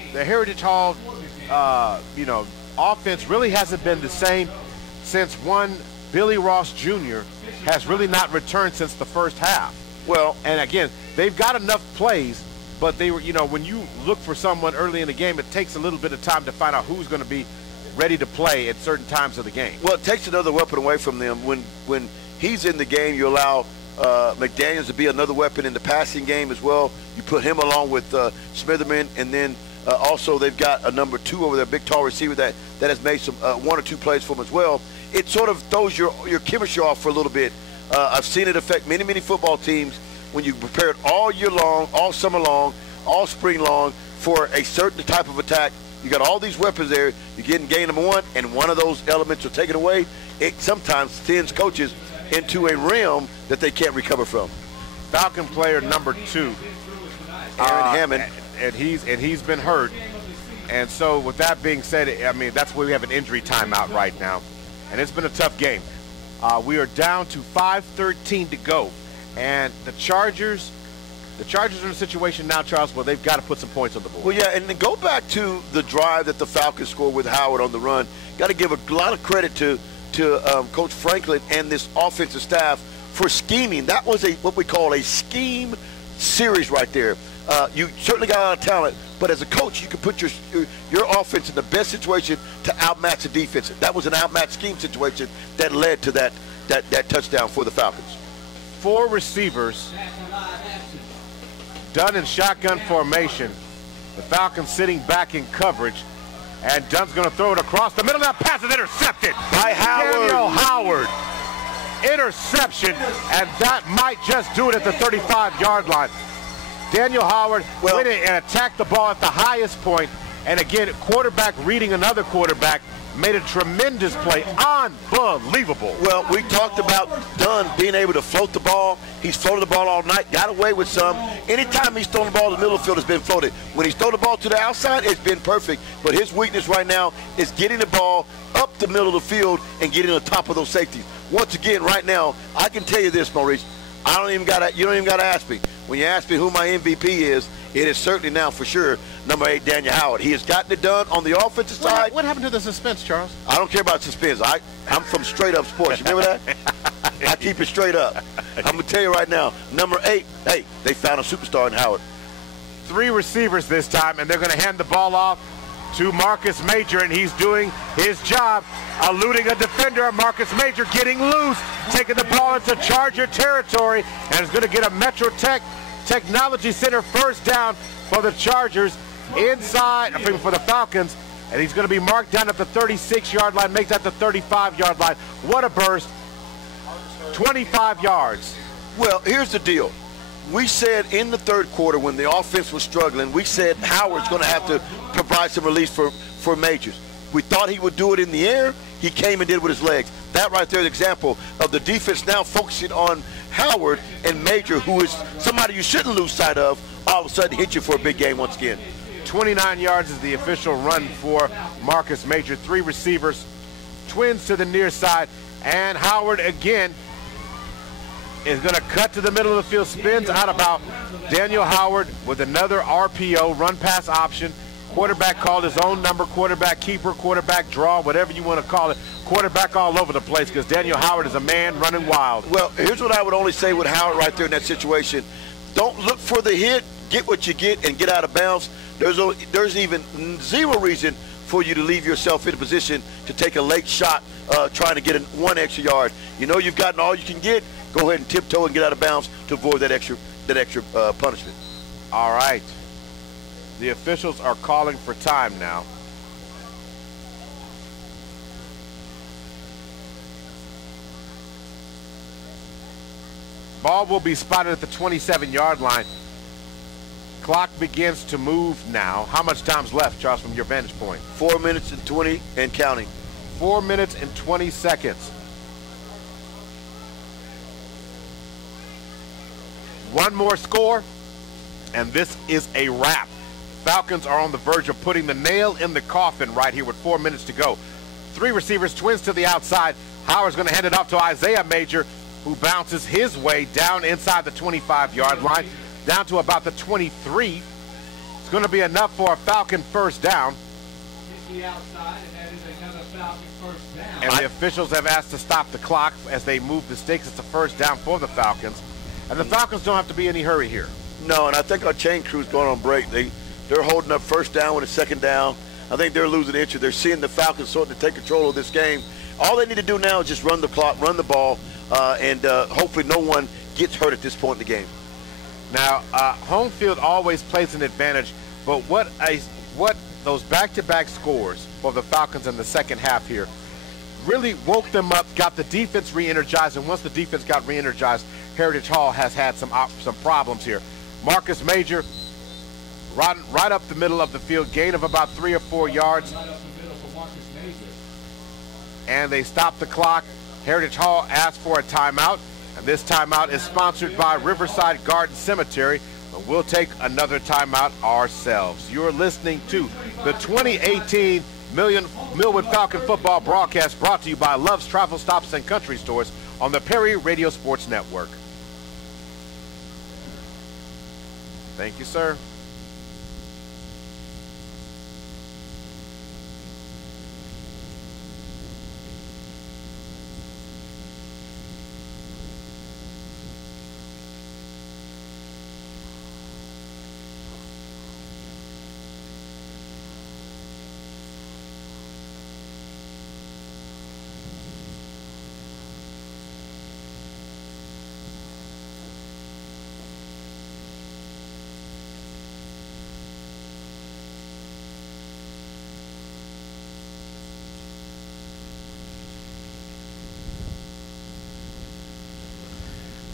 offense really hasn't been the same since one Billy Ross Jr. has really not returned since the first half. Well, and again, they've got enough plays, but they were, you know, when you look for someone early in the game, it takes a little bit of time to find out who's going to be ready to play at certain times of the game. Well, it takes another weapon away from them. When he's in the game, you allow McDaniels to be another weapon in the passing game as well. You put him along with Smitherman, and then also they've got a number 2 over there, big tall receiver that has made some 1 or 2 plays for him as well. It sort of throws your chemistry off for a little bit. I've seen it affect many football teams when you prepare it all year long, all summer long, all spring long for a certain type of attack. You got all these weapons there. You gain number 1, and one of those elements are taken away. It sometimes sends coaches into a realm that they can't recover from. Falcon player number 2, Aaron Hammond, and he's been hurt. And so with that being said, I mean, that's why we have an injury timeout right now, and it's been a tough game. We are down to 5:13 to go, and the Chargers are in a situation now, Charles, where they've got to put some points on the board. Well, yeah, and then go back to the drive that the Falcons scored with Howard on the run. Got to give a lot of credit to Coach Franklin and this offensive staff for scheming. That was what we call a scheme series right there. You certainly got a lot of talent, but as a coach, you can put your offense in the best situation to outmatch the defense. That was an outmatch scheme situation that led to that touchdown for the Falcons. 4 receivers done in shotgun formation. The Falcons sitting back in coverage. And Dunn's going to throw it across the middle. That pass is intercepted by Daniel Howard. Interception, and that might just do it at the 35-yard line. Daniel Howard went in and attacked the ball at the highest point. And again, quarterback reading another quarterback made a tremendous play. Unbelievable. Well, we talked about Dunn being able to float the ball. He's floated the ball all night, got away with some. Anytime he's thrown the ball to the middle of the field, it's been floated. When he's thrown the ball to the outside, it's been perfect. But his weakness right now is getting the ball up the middle of the field and getting on top of those safeties. Once again, right now, I can tell you this, Maurice. You don't even gotta ask me. When you ask me who my MVP is, it is certainly now for sure number 8, Daniel Howard. He has gotten it done on the offensive side. What happened to the suspense, Charles? I don't care about suspense. I'm from straight up sports. You remember that? I keep it straight up. I'm going to tell you right now, number 8, hey, they found a superstar in Howard. 3 receivers this time, and they're going to hand the ball off to Marcus Major, and he's doing his job, eluding a defender. Marcus Major getting loose, taking the ball into Charger territory, and is going to get a Metro Technology Center first down for the Chargers inside, for the Falcons, and he's going to be marked down at the 36-yard line, make that the 35-yard line. What a burst, 25 yards. Well, here's the deal. We said in the third quarter when the offense was struggling, we said Howard's going to have to provide some release for Majors. We thought he would do it in the air. He came and did it with his legs. That right there is an example of the defense now focusing on Howard and Major, who is somebody you shouldn't lose sight of, all of a sudden hit you for a big game once again. 29 yards is the official run for Marcus Major. 3 receivers, twins to the near side, and Howard again is going to cut to the middle of the field, spins out about Daniel Howard with another RPO, run pass option. Quarterback called his own number, quarterback keeper, quarterback draw, whatever you want to call it. Quarterback all over the place because Daniel Howard is a man running wild. Well, here's what I would only say with Howard right there in that situation. Don't look for the hit, get what you get, and get out of bounds. There's even zero reason for you to leave yourself in a position to take a late shot trying to get 1 extra yard. You know you've gotten all you can get. Go ahead and tiptoe and get out of bounds to avoid that extra punishment. All right. The officials are calling for time now. Ball will be spotted at the 27-yard line. Clock begins to move now. How much time's left, Charles, from your vantage point? 4 minutes and 20 and counting. 4 minutes and 20 seconds. One more score, and this is a wrap. Falcons are on the verge of putting the nail in the coffin right here with 4 minutes to go. 3 receivers, twins to the outside. Howard's going to hand it off to Isaiah Major, who bounces his way down inside the 25-yard line, down to about the 23. It's going to be enough for a Falcon first down. The outside, and that is another Falcon first down. And the officials have asked to stop the clock as they move the stakes. It's a first down for the Falcons. And the Falcons don't have to be in any hurry here. No, and I think our chain crew's going on break. They're holding up first down with a second down. I think they're losing interest. They're seeing the Falcons starting to take control of this game. All they need to do now is just run the clock, run the ball, and hopefully no one gets hurt at this point in the game. Now, home field always plays an advantage, but what those back-to-back scores for the Falcons in the second half here really woke them up, got the defense re-energized, and once the defense got re-energized, Heritage Hall has had some problems here. Marcus Major right up the middle of the field, gain of about 3 or 4 yards. And they stop the clock. Heritage Hall asked for a timeout, and this timeout is sponsored by Riverside Garden Cemetery. And we'll take another timeout ourselves. You're listening to the 2018 Millwood Falcon football broadcast brought to you by Love's Travel Stops and Country Stores on the Perry Radio Sports Network. Thank you, sir.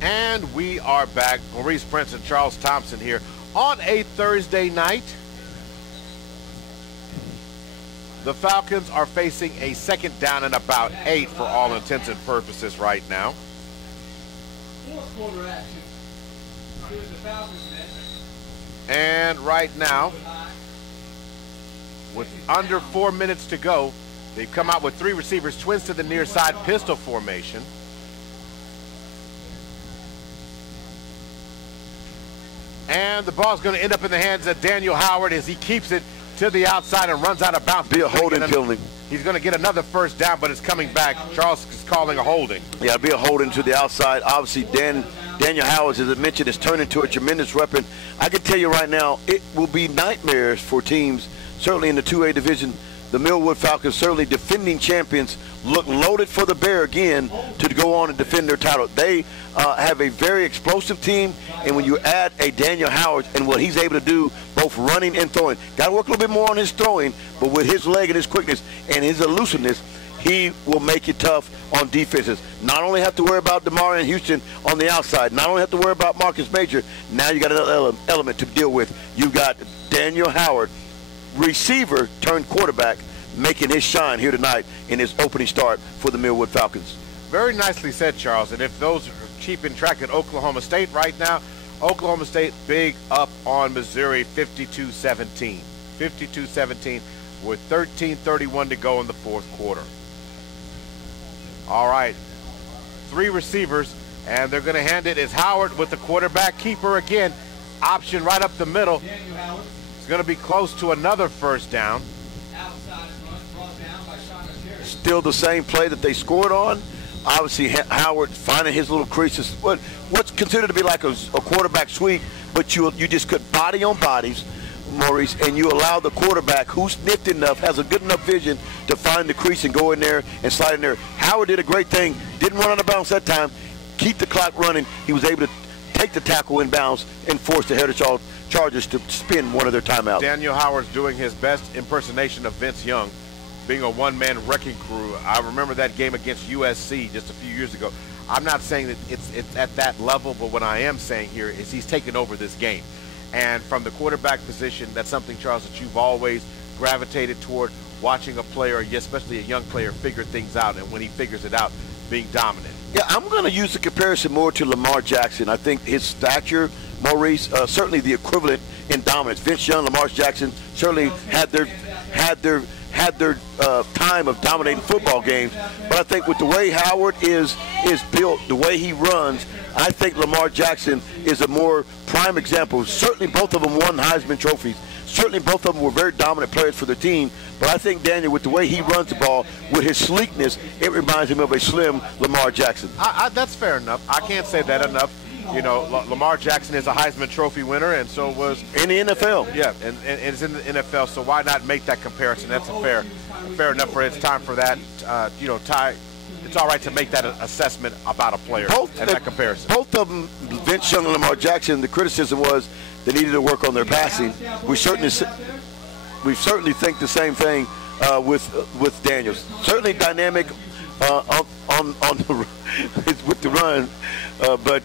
And we are back. Maurice Prince and Charles Thompson here on a Thursday night. The Falcons are facing a second down and about 8 for all intents and purposes right now. Fourth quarter action. Here's the Falcons net. And right now, with under 4 minutes to go, they've come out with 3 receivers, twins to the near side, pistol formation. And the ball's going to end up in the hands of Daniel Howard as he keeps it to the outside and runs out of bounds. Be a holding penalty. He's going to get another first down, but it's coming back. Charles is calling a holding. Yeah, be a holding to the outside. Obviously, Daniel Howard, as I mentioned, has turned into a tremendous weapon. I can tell you right now, it will be nightmares for teams, certainly in the 2A division. The Millwood Falcons, certainly defending champions, look loaded for the bear again to go on and defend their title. They have a very explosive team, and when you add a Daniel Howard and what he's able to do, both running and throwing, got to work a little bit more on his throwing, but with his leg and his quickness and his elusiveness, he will make it tough on defenses. Not only have to worry about DeMar and Houston on the outside, not only have to worry about Marcus Major, now you got another element to deal with. You got Daniel Howard, receiver turned quarterback, making his shine here tonight in his opening start for the Millwood Falcons. Very nicely said, Charles. And if those are keeping track at Oklahoma State right now, Oklahoma State big up on Missouri 52-17. 52-17 with 13:31 to go in the fourth quarter. All right, 3 receivers, and they're going to hand it as Howard with the quarterback keeper again. Option right up the middle. It's going to be close to another first down. Still the same play that they scored on. Obviously, Howard finding his little creases. What's considered to be like a quarterback sweep, but you just could body on bodies, Maurice, and you allow the quarterback, who's nifty enough, has a good enough vision to find the crease and go in there and slide in there. Howard did a great thing. Didn't run out of bounds that time. Keep the clock running. He was able to take the tackle in bounds and force the Heritage Chargers to spin one of their timeouts. Daniel Howard's doing his best impersonation of Vince Young, being a one-man wrecking crew. I remember that game against USC just a few years ago. I'm not saying that it's at that level, but what I am saying here is he's taken over this game. And from the quarterback position, that's something, Charles, that you've always gravitated toward, watching a player, especially a young player, figure things out, and when he figures it out, being dominant. Yeah, I'm going to use the comparison more to Lamar Jackson. I think his stature, Maurice, certainly the equivalent in dominance. Vince Young, Lamar Jackson certainly had their time of dominating football games. But I think with the way Howard is built, the way he runs, I think Lamar Jackson is a more prime example. Certainly both of them won Heisman trophies. Certainly both of them were very dominant players for the team. But I think Daniel, with the way he runs the ball, with his sleekness, it reminds him of a slim Lamar Jackson. That's fair enough. I can't say that enough. You know, Lamar Jackson is a Heisman Trophy winner, and so was in the NFL. Yeah, and it's in the NFL. So why not make that comparison? That's fair enough. For it's time for that. Ty, it's all right to make that assessment about a player and that comparison. Both of them, Vince Young and Lamar Jackson. The criticism was they needed to work on their passing. We certainly think the same thing with Daniels. Certainly dynamic on with the run. But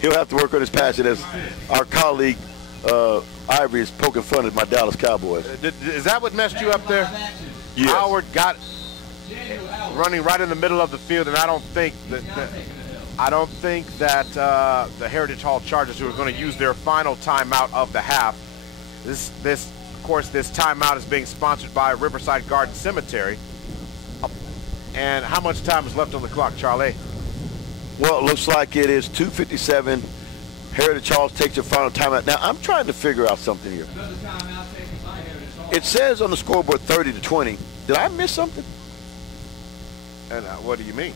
he'll have to work on his passing, as our colleague Ivory is poking fun at my Dallas Cowboys. Is that what messed you up there? Yes. Howard got running right in the middle of the field, and I don't think that the Heritage Hall Chargers, who are going to use their final timeout of the half, of course, this timeout is being sponsored by Riverside Garden Cemetery. And how much time is left on the clock, Charlie? Well, it looks like it is 2:57. Heritage Hall takes their final timeout. Now, I'm trying to figure out something here. It says on the scoreboard 30-20. Did I miss something? And what do you mean?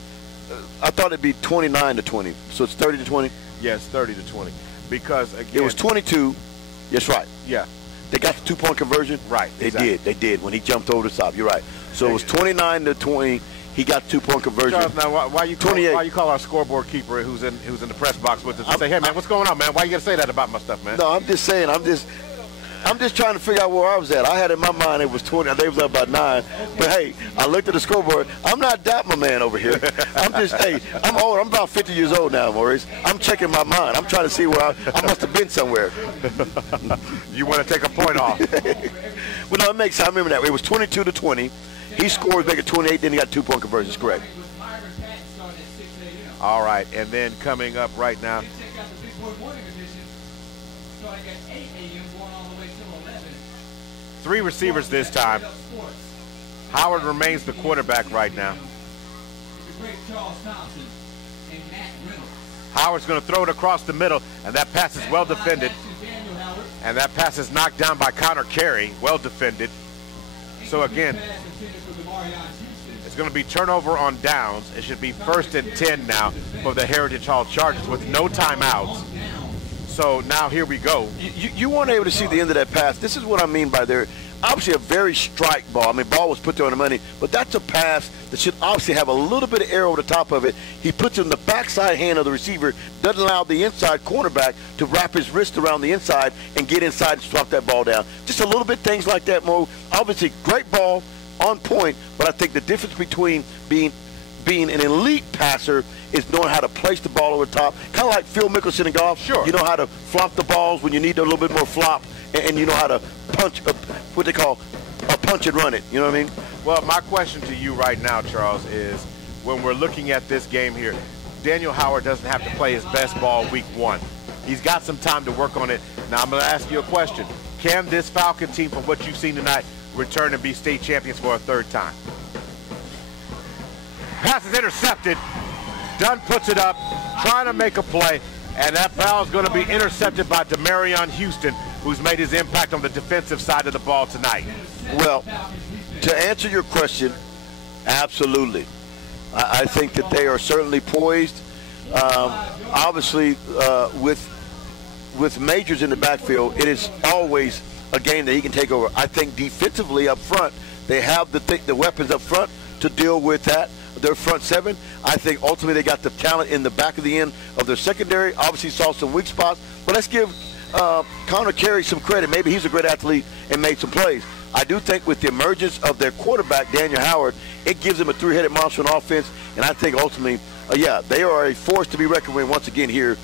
I thought it'd be 29-20. So it's 30-20? Yes, 30-20. Because, again, it was 22. Yes, right. Yeah. They got the 2-point conversion? Right. They exactly. did. They did when he jumped over the top. You're right. So it was 29-20. He got 2-point conversion. Charles, now why you call our scoreboard keeper who's in the press box with us and say, hey man, what's going on, man? Why you gotta say that about my stuff, man? No, I'm just saying. I'm just trying to figure out where I was at. I had in my mind it was 20. They was up by 9. But hey, I looked at the scoreboard. I'm not that my man over here. I'm old. I'm about 50 years old now, Maurice. I'm checking my mind. I'm trying to see where I must have been somewhere. You want to take a point off? Well, no, it makes sense. I remember that. It was 22-20. He scored, make it 28, then he got 2-point conversions, correct. All right, and then coming up right now. 3 receivers this time. Howard remains the quarterback right now. Howard's going to throw it across the middle, and that pass is well defended. And that pass is knocked down by Connor Carey. Well defended. So again, it's going to be turnover on downs. It should be 1st and 10 now for the Heritage Hall Chargers with no timeouts. So now here we go. You weren't able to see the end of that pass. This is what I mean by there. Obviously a very strike ball. I mean, ball was put there on the money, but that's a pass that should obviously have a little bit of air over the top of it. He puts it in the backside hand of the receiver, doesn't allow the inside cornerback to wrap his wrist around the inside and get inside and swap that ball down. Just a little bit things like that, Mo. Obviously, great ball, on point, but I think the difference between being an elite passer is knowing how to place the ball over the top. Kind of like Phil Mickelson in golf. Sure. You know how to flop the balls when you need a little bit more flop, and you know how to punch, what they call a punch and run it. You know what I mean? Well, my question to you right now, Charles, is when we're looking at this game here, Daniel Howard doesn't have to play his best ball week 1. He's got some time to work on it. Now, I'm going to ask you a question. Can this Falcon team, from what you've seen tonight, return and be state champions for a 3rd time? Pass is intercepted. Dunn puts it up, trying to make a play, and that foul is going to be intercepted by Demarion Houston, who's made his impact on the defensive side of the ball tonight. Well, to answer your question, absolutely. I think that they are certainly poised. Obviously, with Majors in the backfield, it is always a game that he can take over. I think defensively up front, they have the weapons up front to deal with that. Their front 7. I think ultimately they got the talent in the back of the end of their secondary. Obviously saw some weak spots, but let's give Connor Carey some credit. Maybe he's a great athlete and made some plays. I do think with the emergence of their quarterback, Daniel Howard, it gives them a 3-headed monster on offense, and I think ultimately, yeah, they are a force to be reckoned with once again here.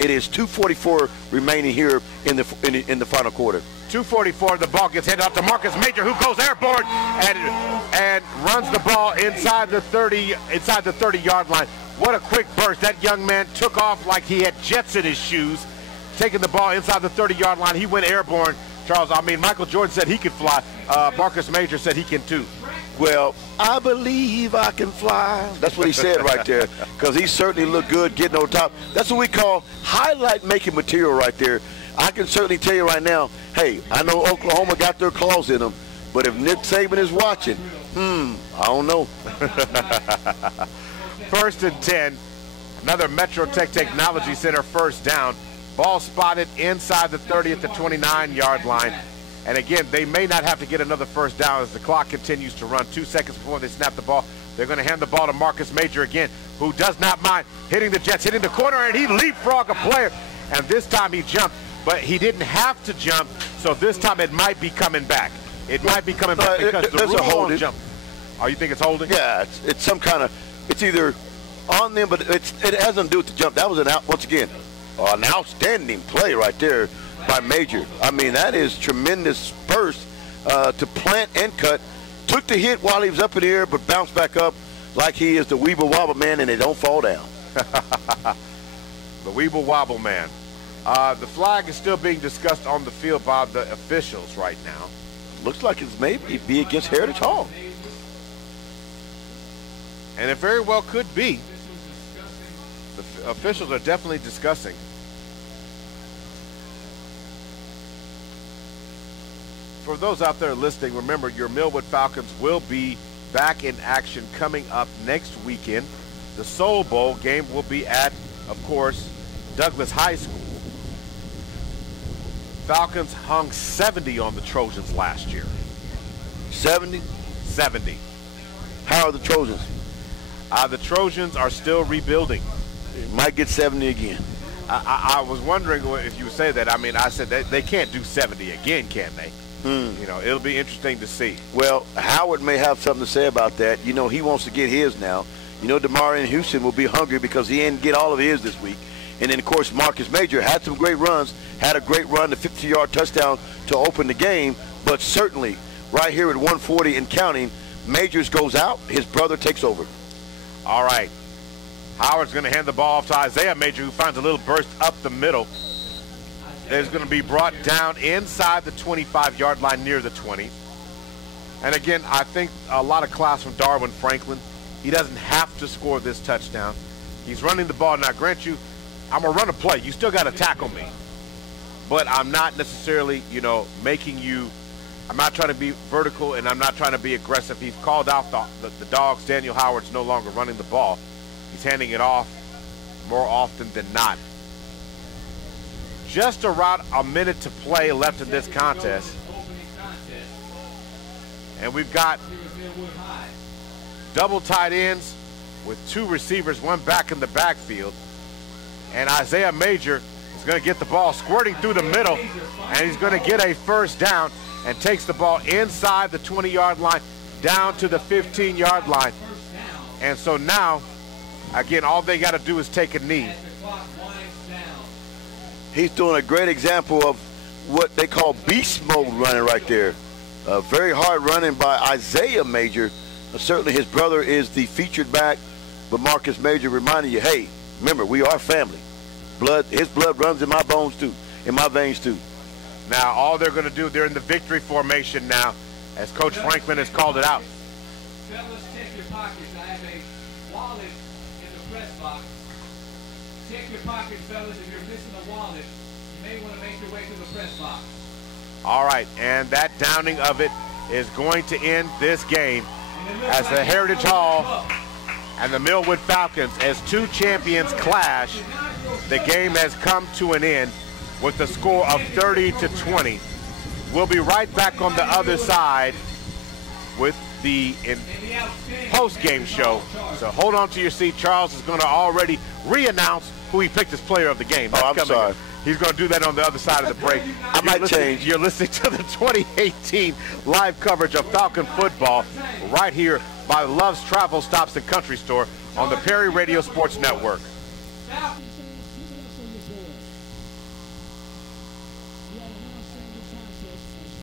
It is 2:44 remaining here in the final quarter. 2:44, the ball gets handed off to Marcus Major, who goes airborne and runs the ball inside the 30-yard line. What a quick burst. That young man took off like he had jets in his shoes, taking the ball inside the 30-yard line. He went airborne. Charles, I mean, Michael Jordan said he could fly. Marcus Major said he can too. Well, I believe I can fly. That's what he said right there, because he certainly looked good getting on top. That's what we call highlight-making material right there. I can certainly tell you right now, hey, I know Oklahoma got their claws in them, but if Nick Saban is watching, I don't know. 1st and 10, another Metro Tech Technology Center 1st down. Ball spotted inside the 30 at the 29-yard line. And again, they may not have to get another 1st down as the clock continues to run. 2 seconds before they snap the ball. They're going to hand the ball to Marcus Major again, who does not mind hitting the Jets, hitting the corner, and he leapfrogged a player. And this time he jumped. But he didn't have to jump, so this time it might be coming back. It might be coming back because the rule won't jump. Oh, you think it's holding? Yeah, it's some kind of, it's either on them, but it has nothing to do with the jump. That was once again, an outstanding play right there by Major. I mean, that is tremendous burst to plant and cut. Took the hit while he was up in the air, but bounced back up like he is the Weeble Wobble Man, and they don't fall down. The Weeble Wobble Man. The flag is still being discussed on the field by the officials right now. Looks like it's maybe be against Heritage Hall. And it very well could be. The officials are definitely discussing. For those out there listening, remember your Millwood Falcons will be back in action coming up next weekend. The Soul Bowl game will be at, of course, Douglas High School. Falcons hung 70 on the Trojans last year. 70? 70. How are the Trojans? The Trojans are still rebuilding. Might get 70 again. I was wondering if you would say that. I mean, I said they can't do 70 again, can they? You know, it'll be interesting to see. Well, Howard may have something to say about that. You know, he wants to get his now. You know, Demarion Houston will be hungry because he didn't get all of his this week. And then, of course, Marcus Major had some great runs, had a great run, the 50-yard touchdown to open the game. But certainly, right here at 140 and counting, Majors goes out, his brother takes over. All right. Howard's going to hand the ball off to Isaiah Major, who finds a little burst up the middle. It's going to be brought down inside the 25-yard line near the 20. And again, I think a lot of class from Darwin Franklin. He doesn't have to score this touchdown. He's running the ball. Now, grant you, I'm going to run a play. You still got to tackle me. but I'm not necessarily, making you. I'm not trying to be vertical, and I'm not trying to be aggressive. He's called out the dogs. Daniel Howard's no longer running the ball. He's handing it off more often than not. Just around a minute to play left in this contest. And we've got double tight ends with two receivers, one back in the backfield. And Isaiah Major is going to get the ball squirting through the middle, and he's going to get a first down and takes the ball inside the 20-yard line down to the 15-yard line. And so now, again, all they got to do is take a knee. He's doing a great example of what they call beast mode running right there. Very hard running by Isaiah Major. Certainly his brother is the featured back, but Marcus Major reminding you, hey, remember, we are family. His blood runs in my bones too, in my veins too. Now, all they're going to do, they're in the victory formation now, as Coach Franklin has called it out. Fellas, check your pockets. I have a wallet in the press box. Check your pockets, fellas. If you're missing a wallet, you may want to make your way to the press box. All right, and that downing of it is going to end this game as the Heritage Hall and the Millwood Falcons, as two champions clash. The game has come to an end with the score of 30-20. We'll be right back on the other side with the post-game show. So hold on to your seat. Charles is going to already re-announce who he picked as player of the game. I'm sorry. He's going to do that on the other side of the break. I might change. You're listening to the 2018 live coverage of Falcon football right here by Love's Travel Stops and Country Store on the Perry Radio Sports Network. Falcons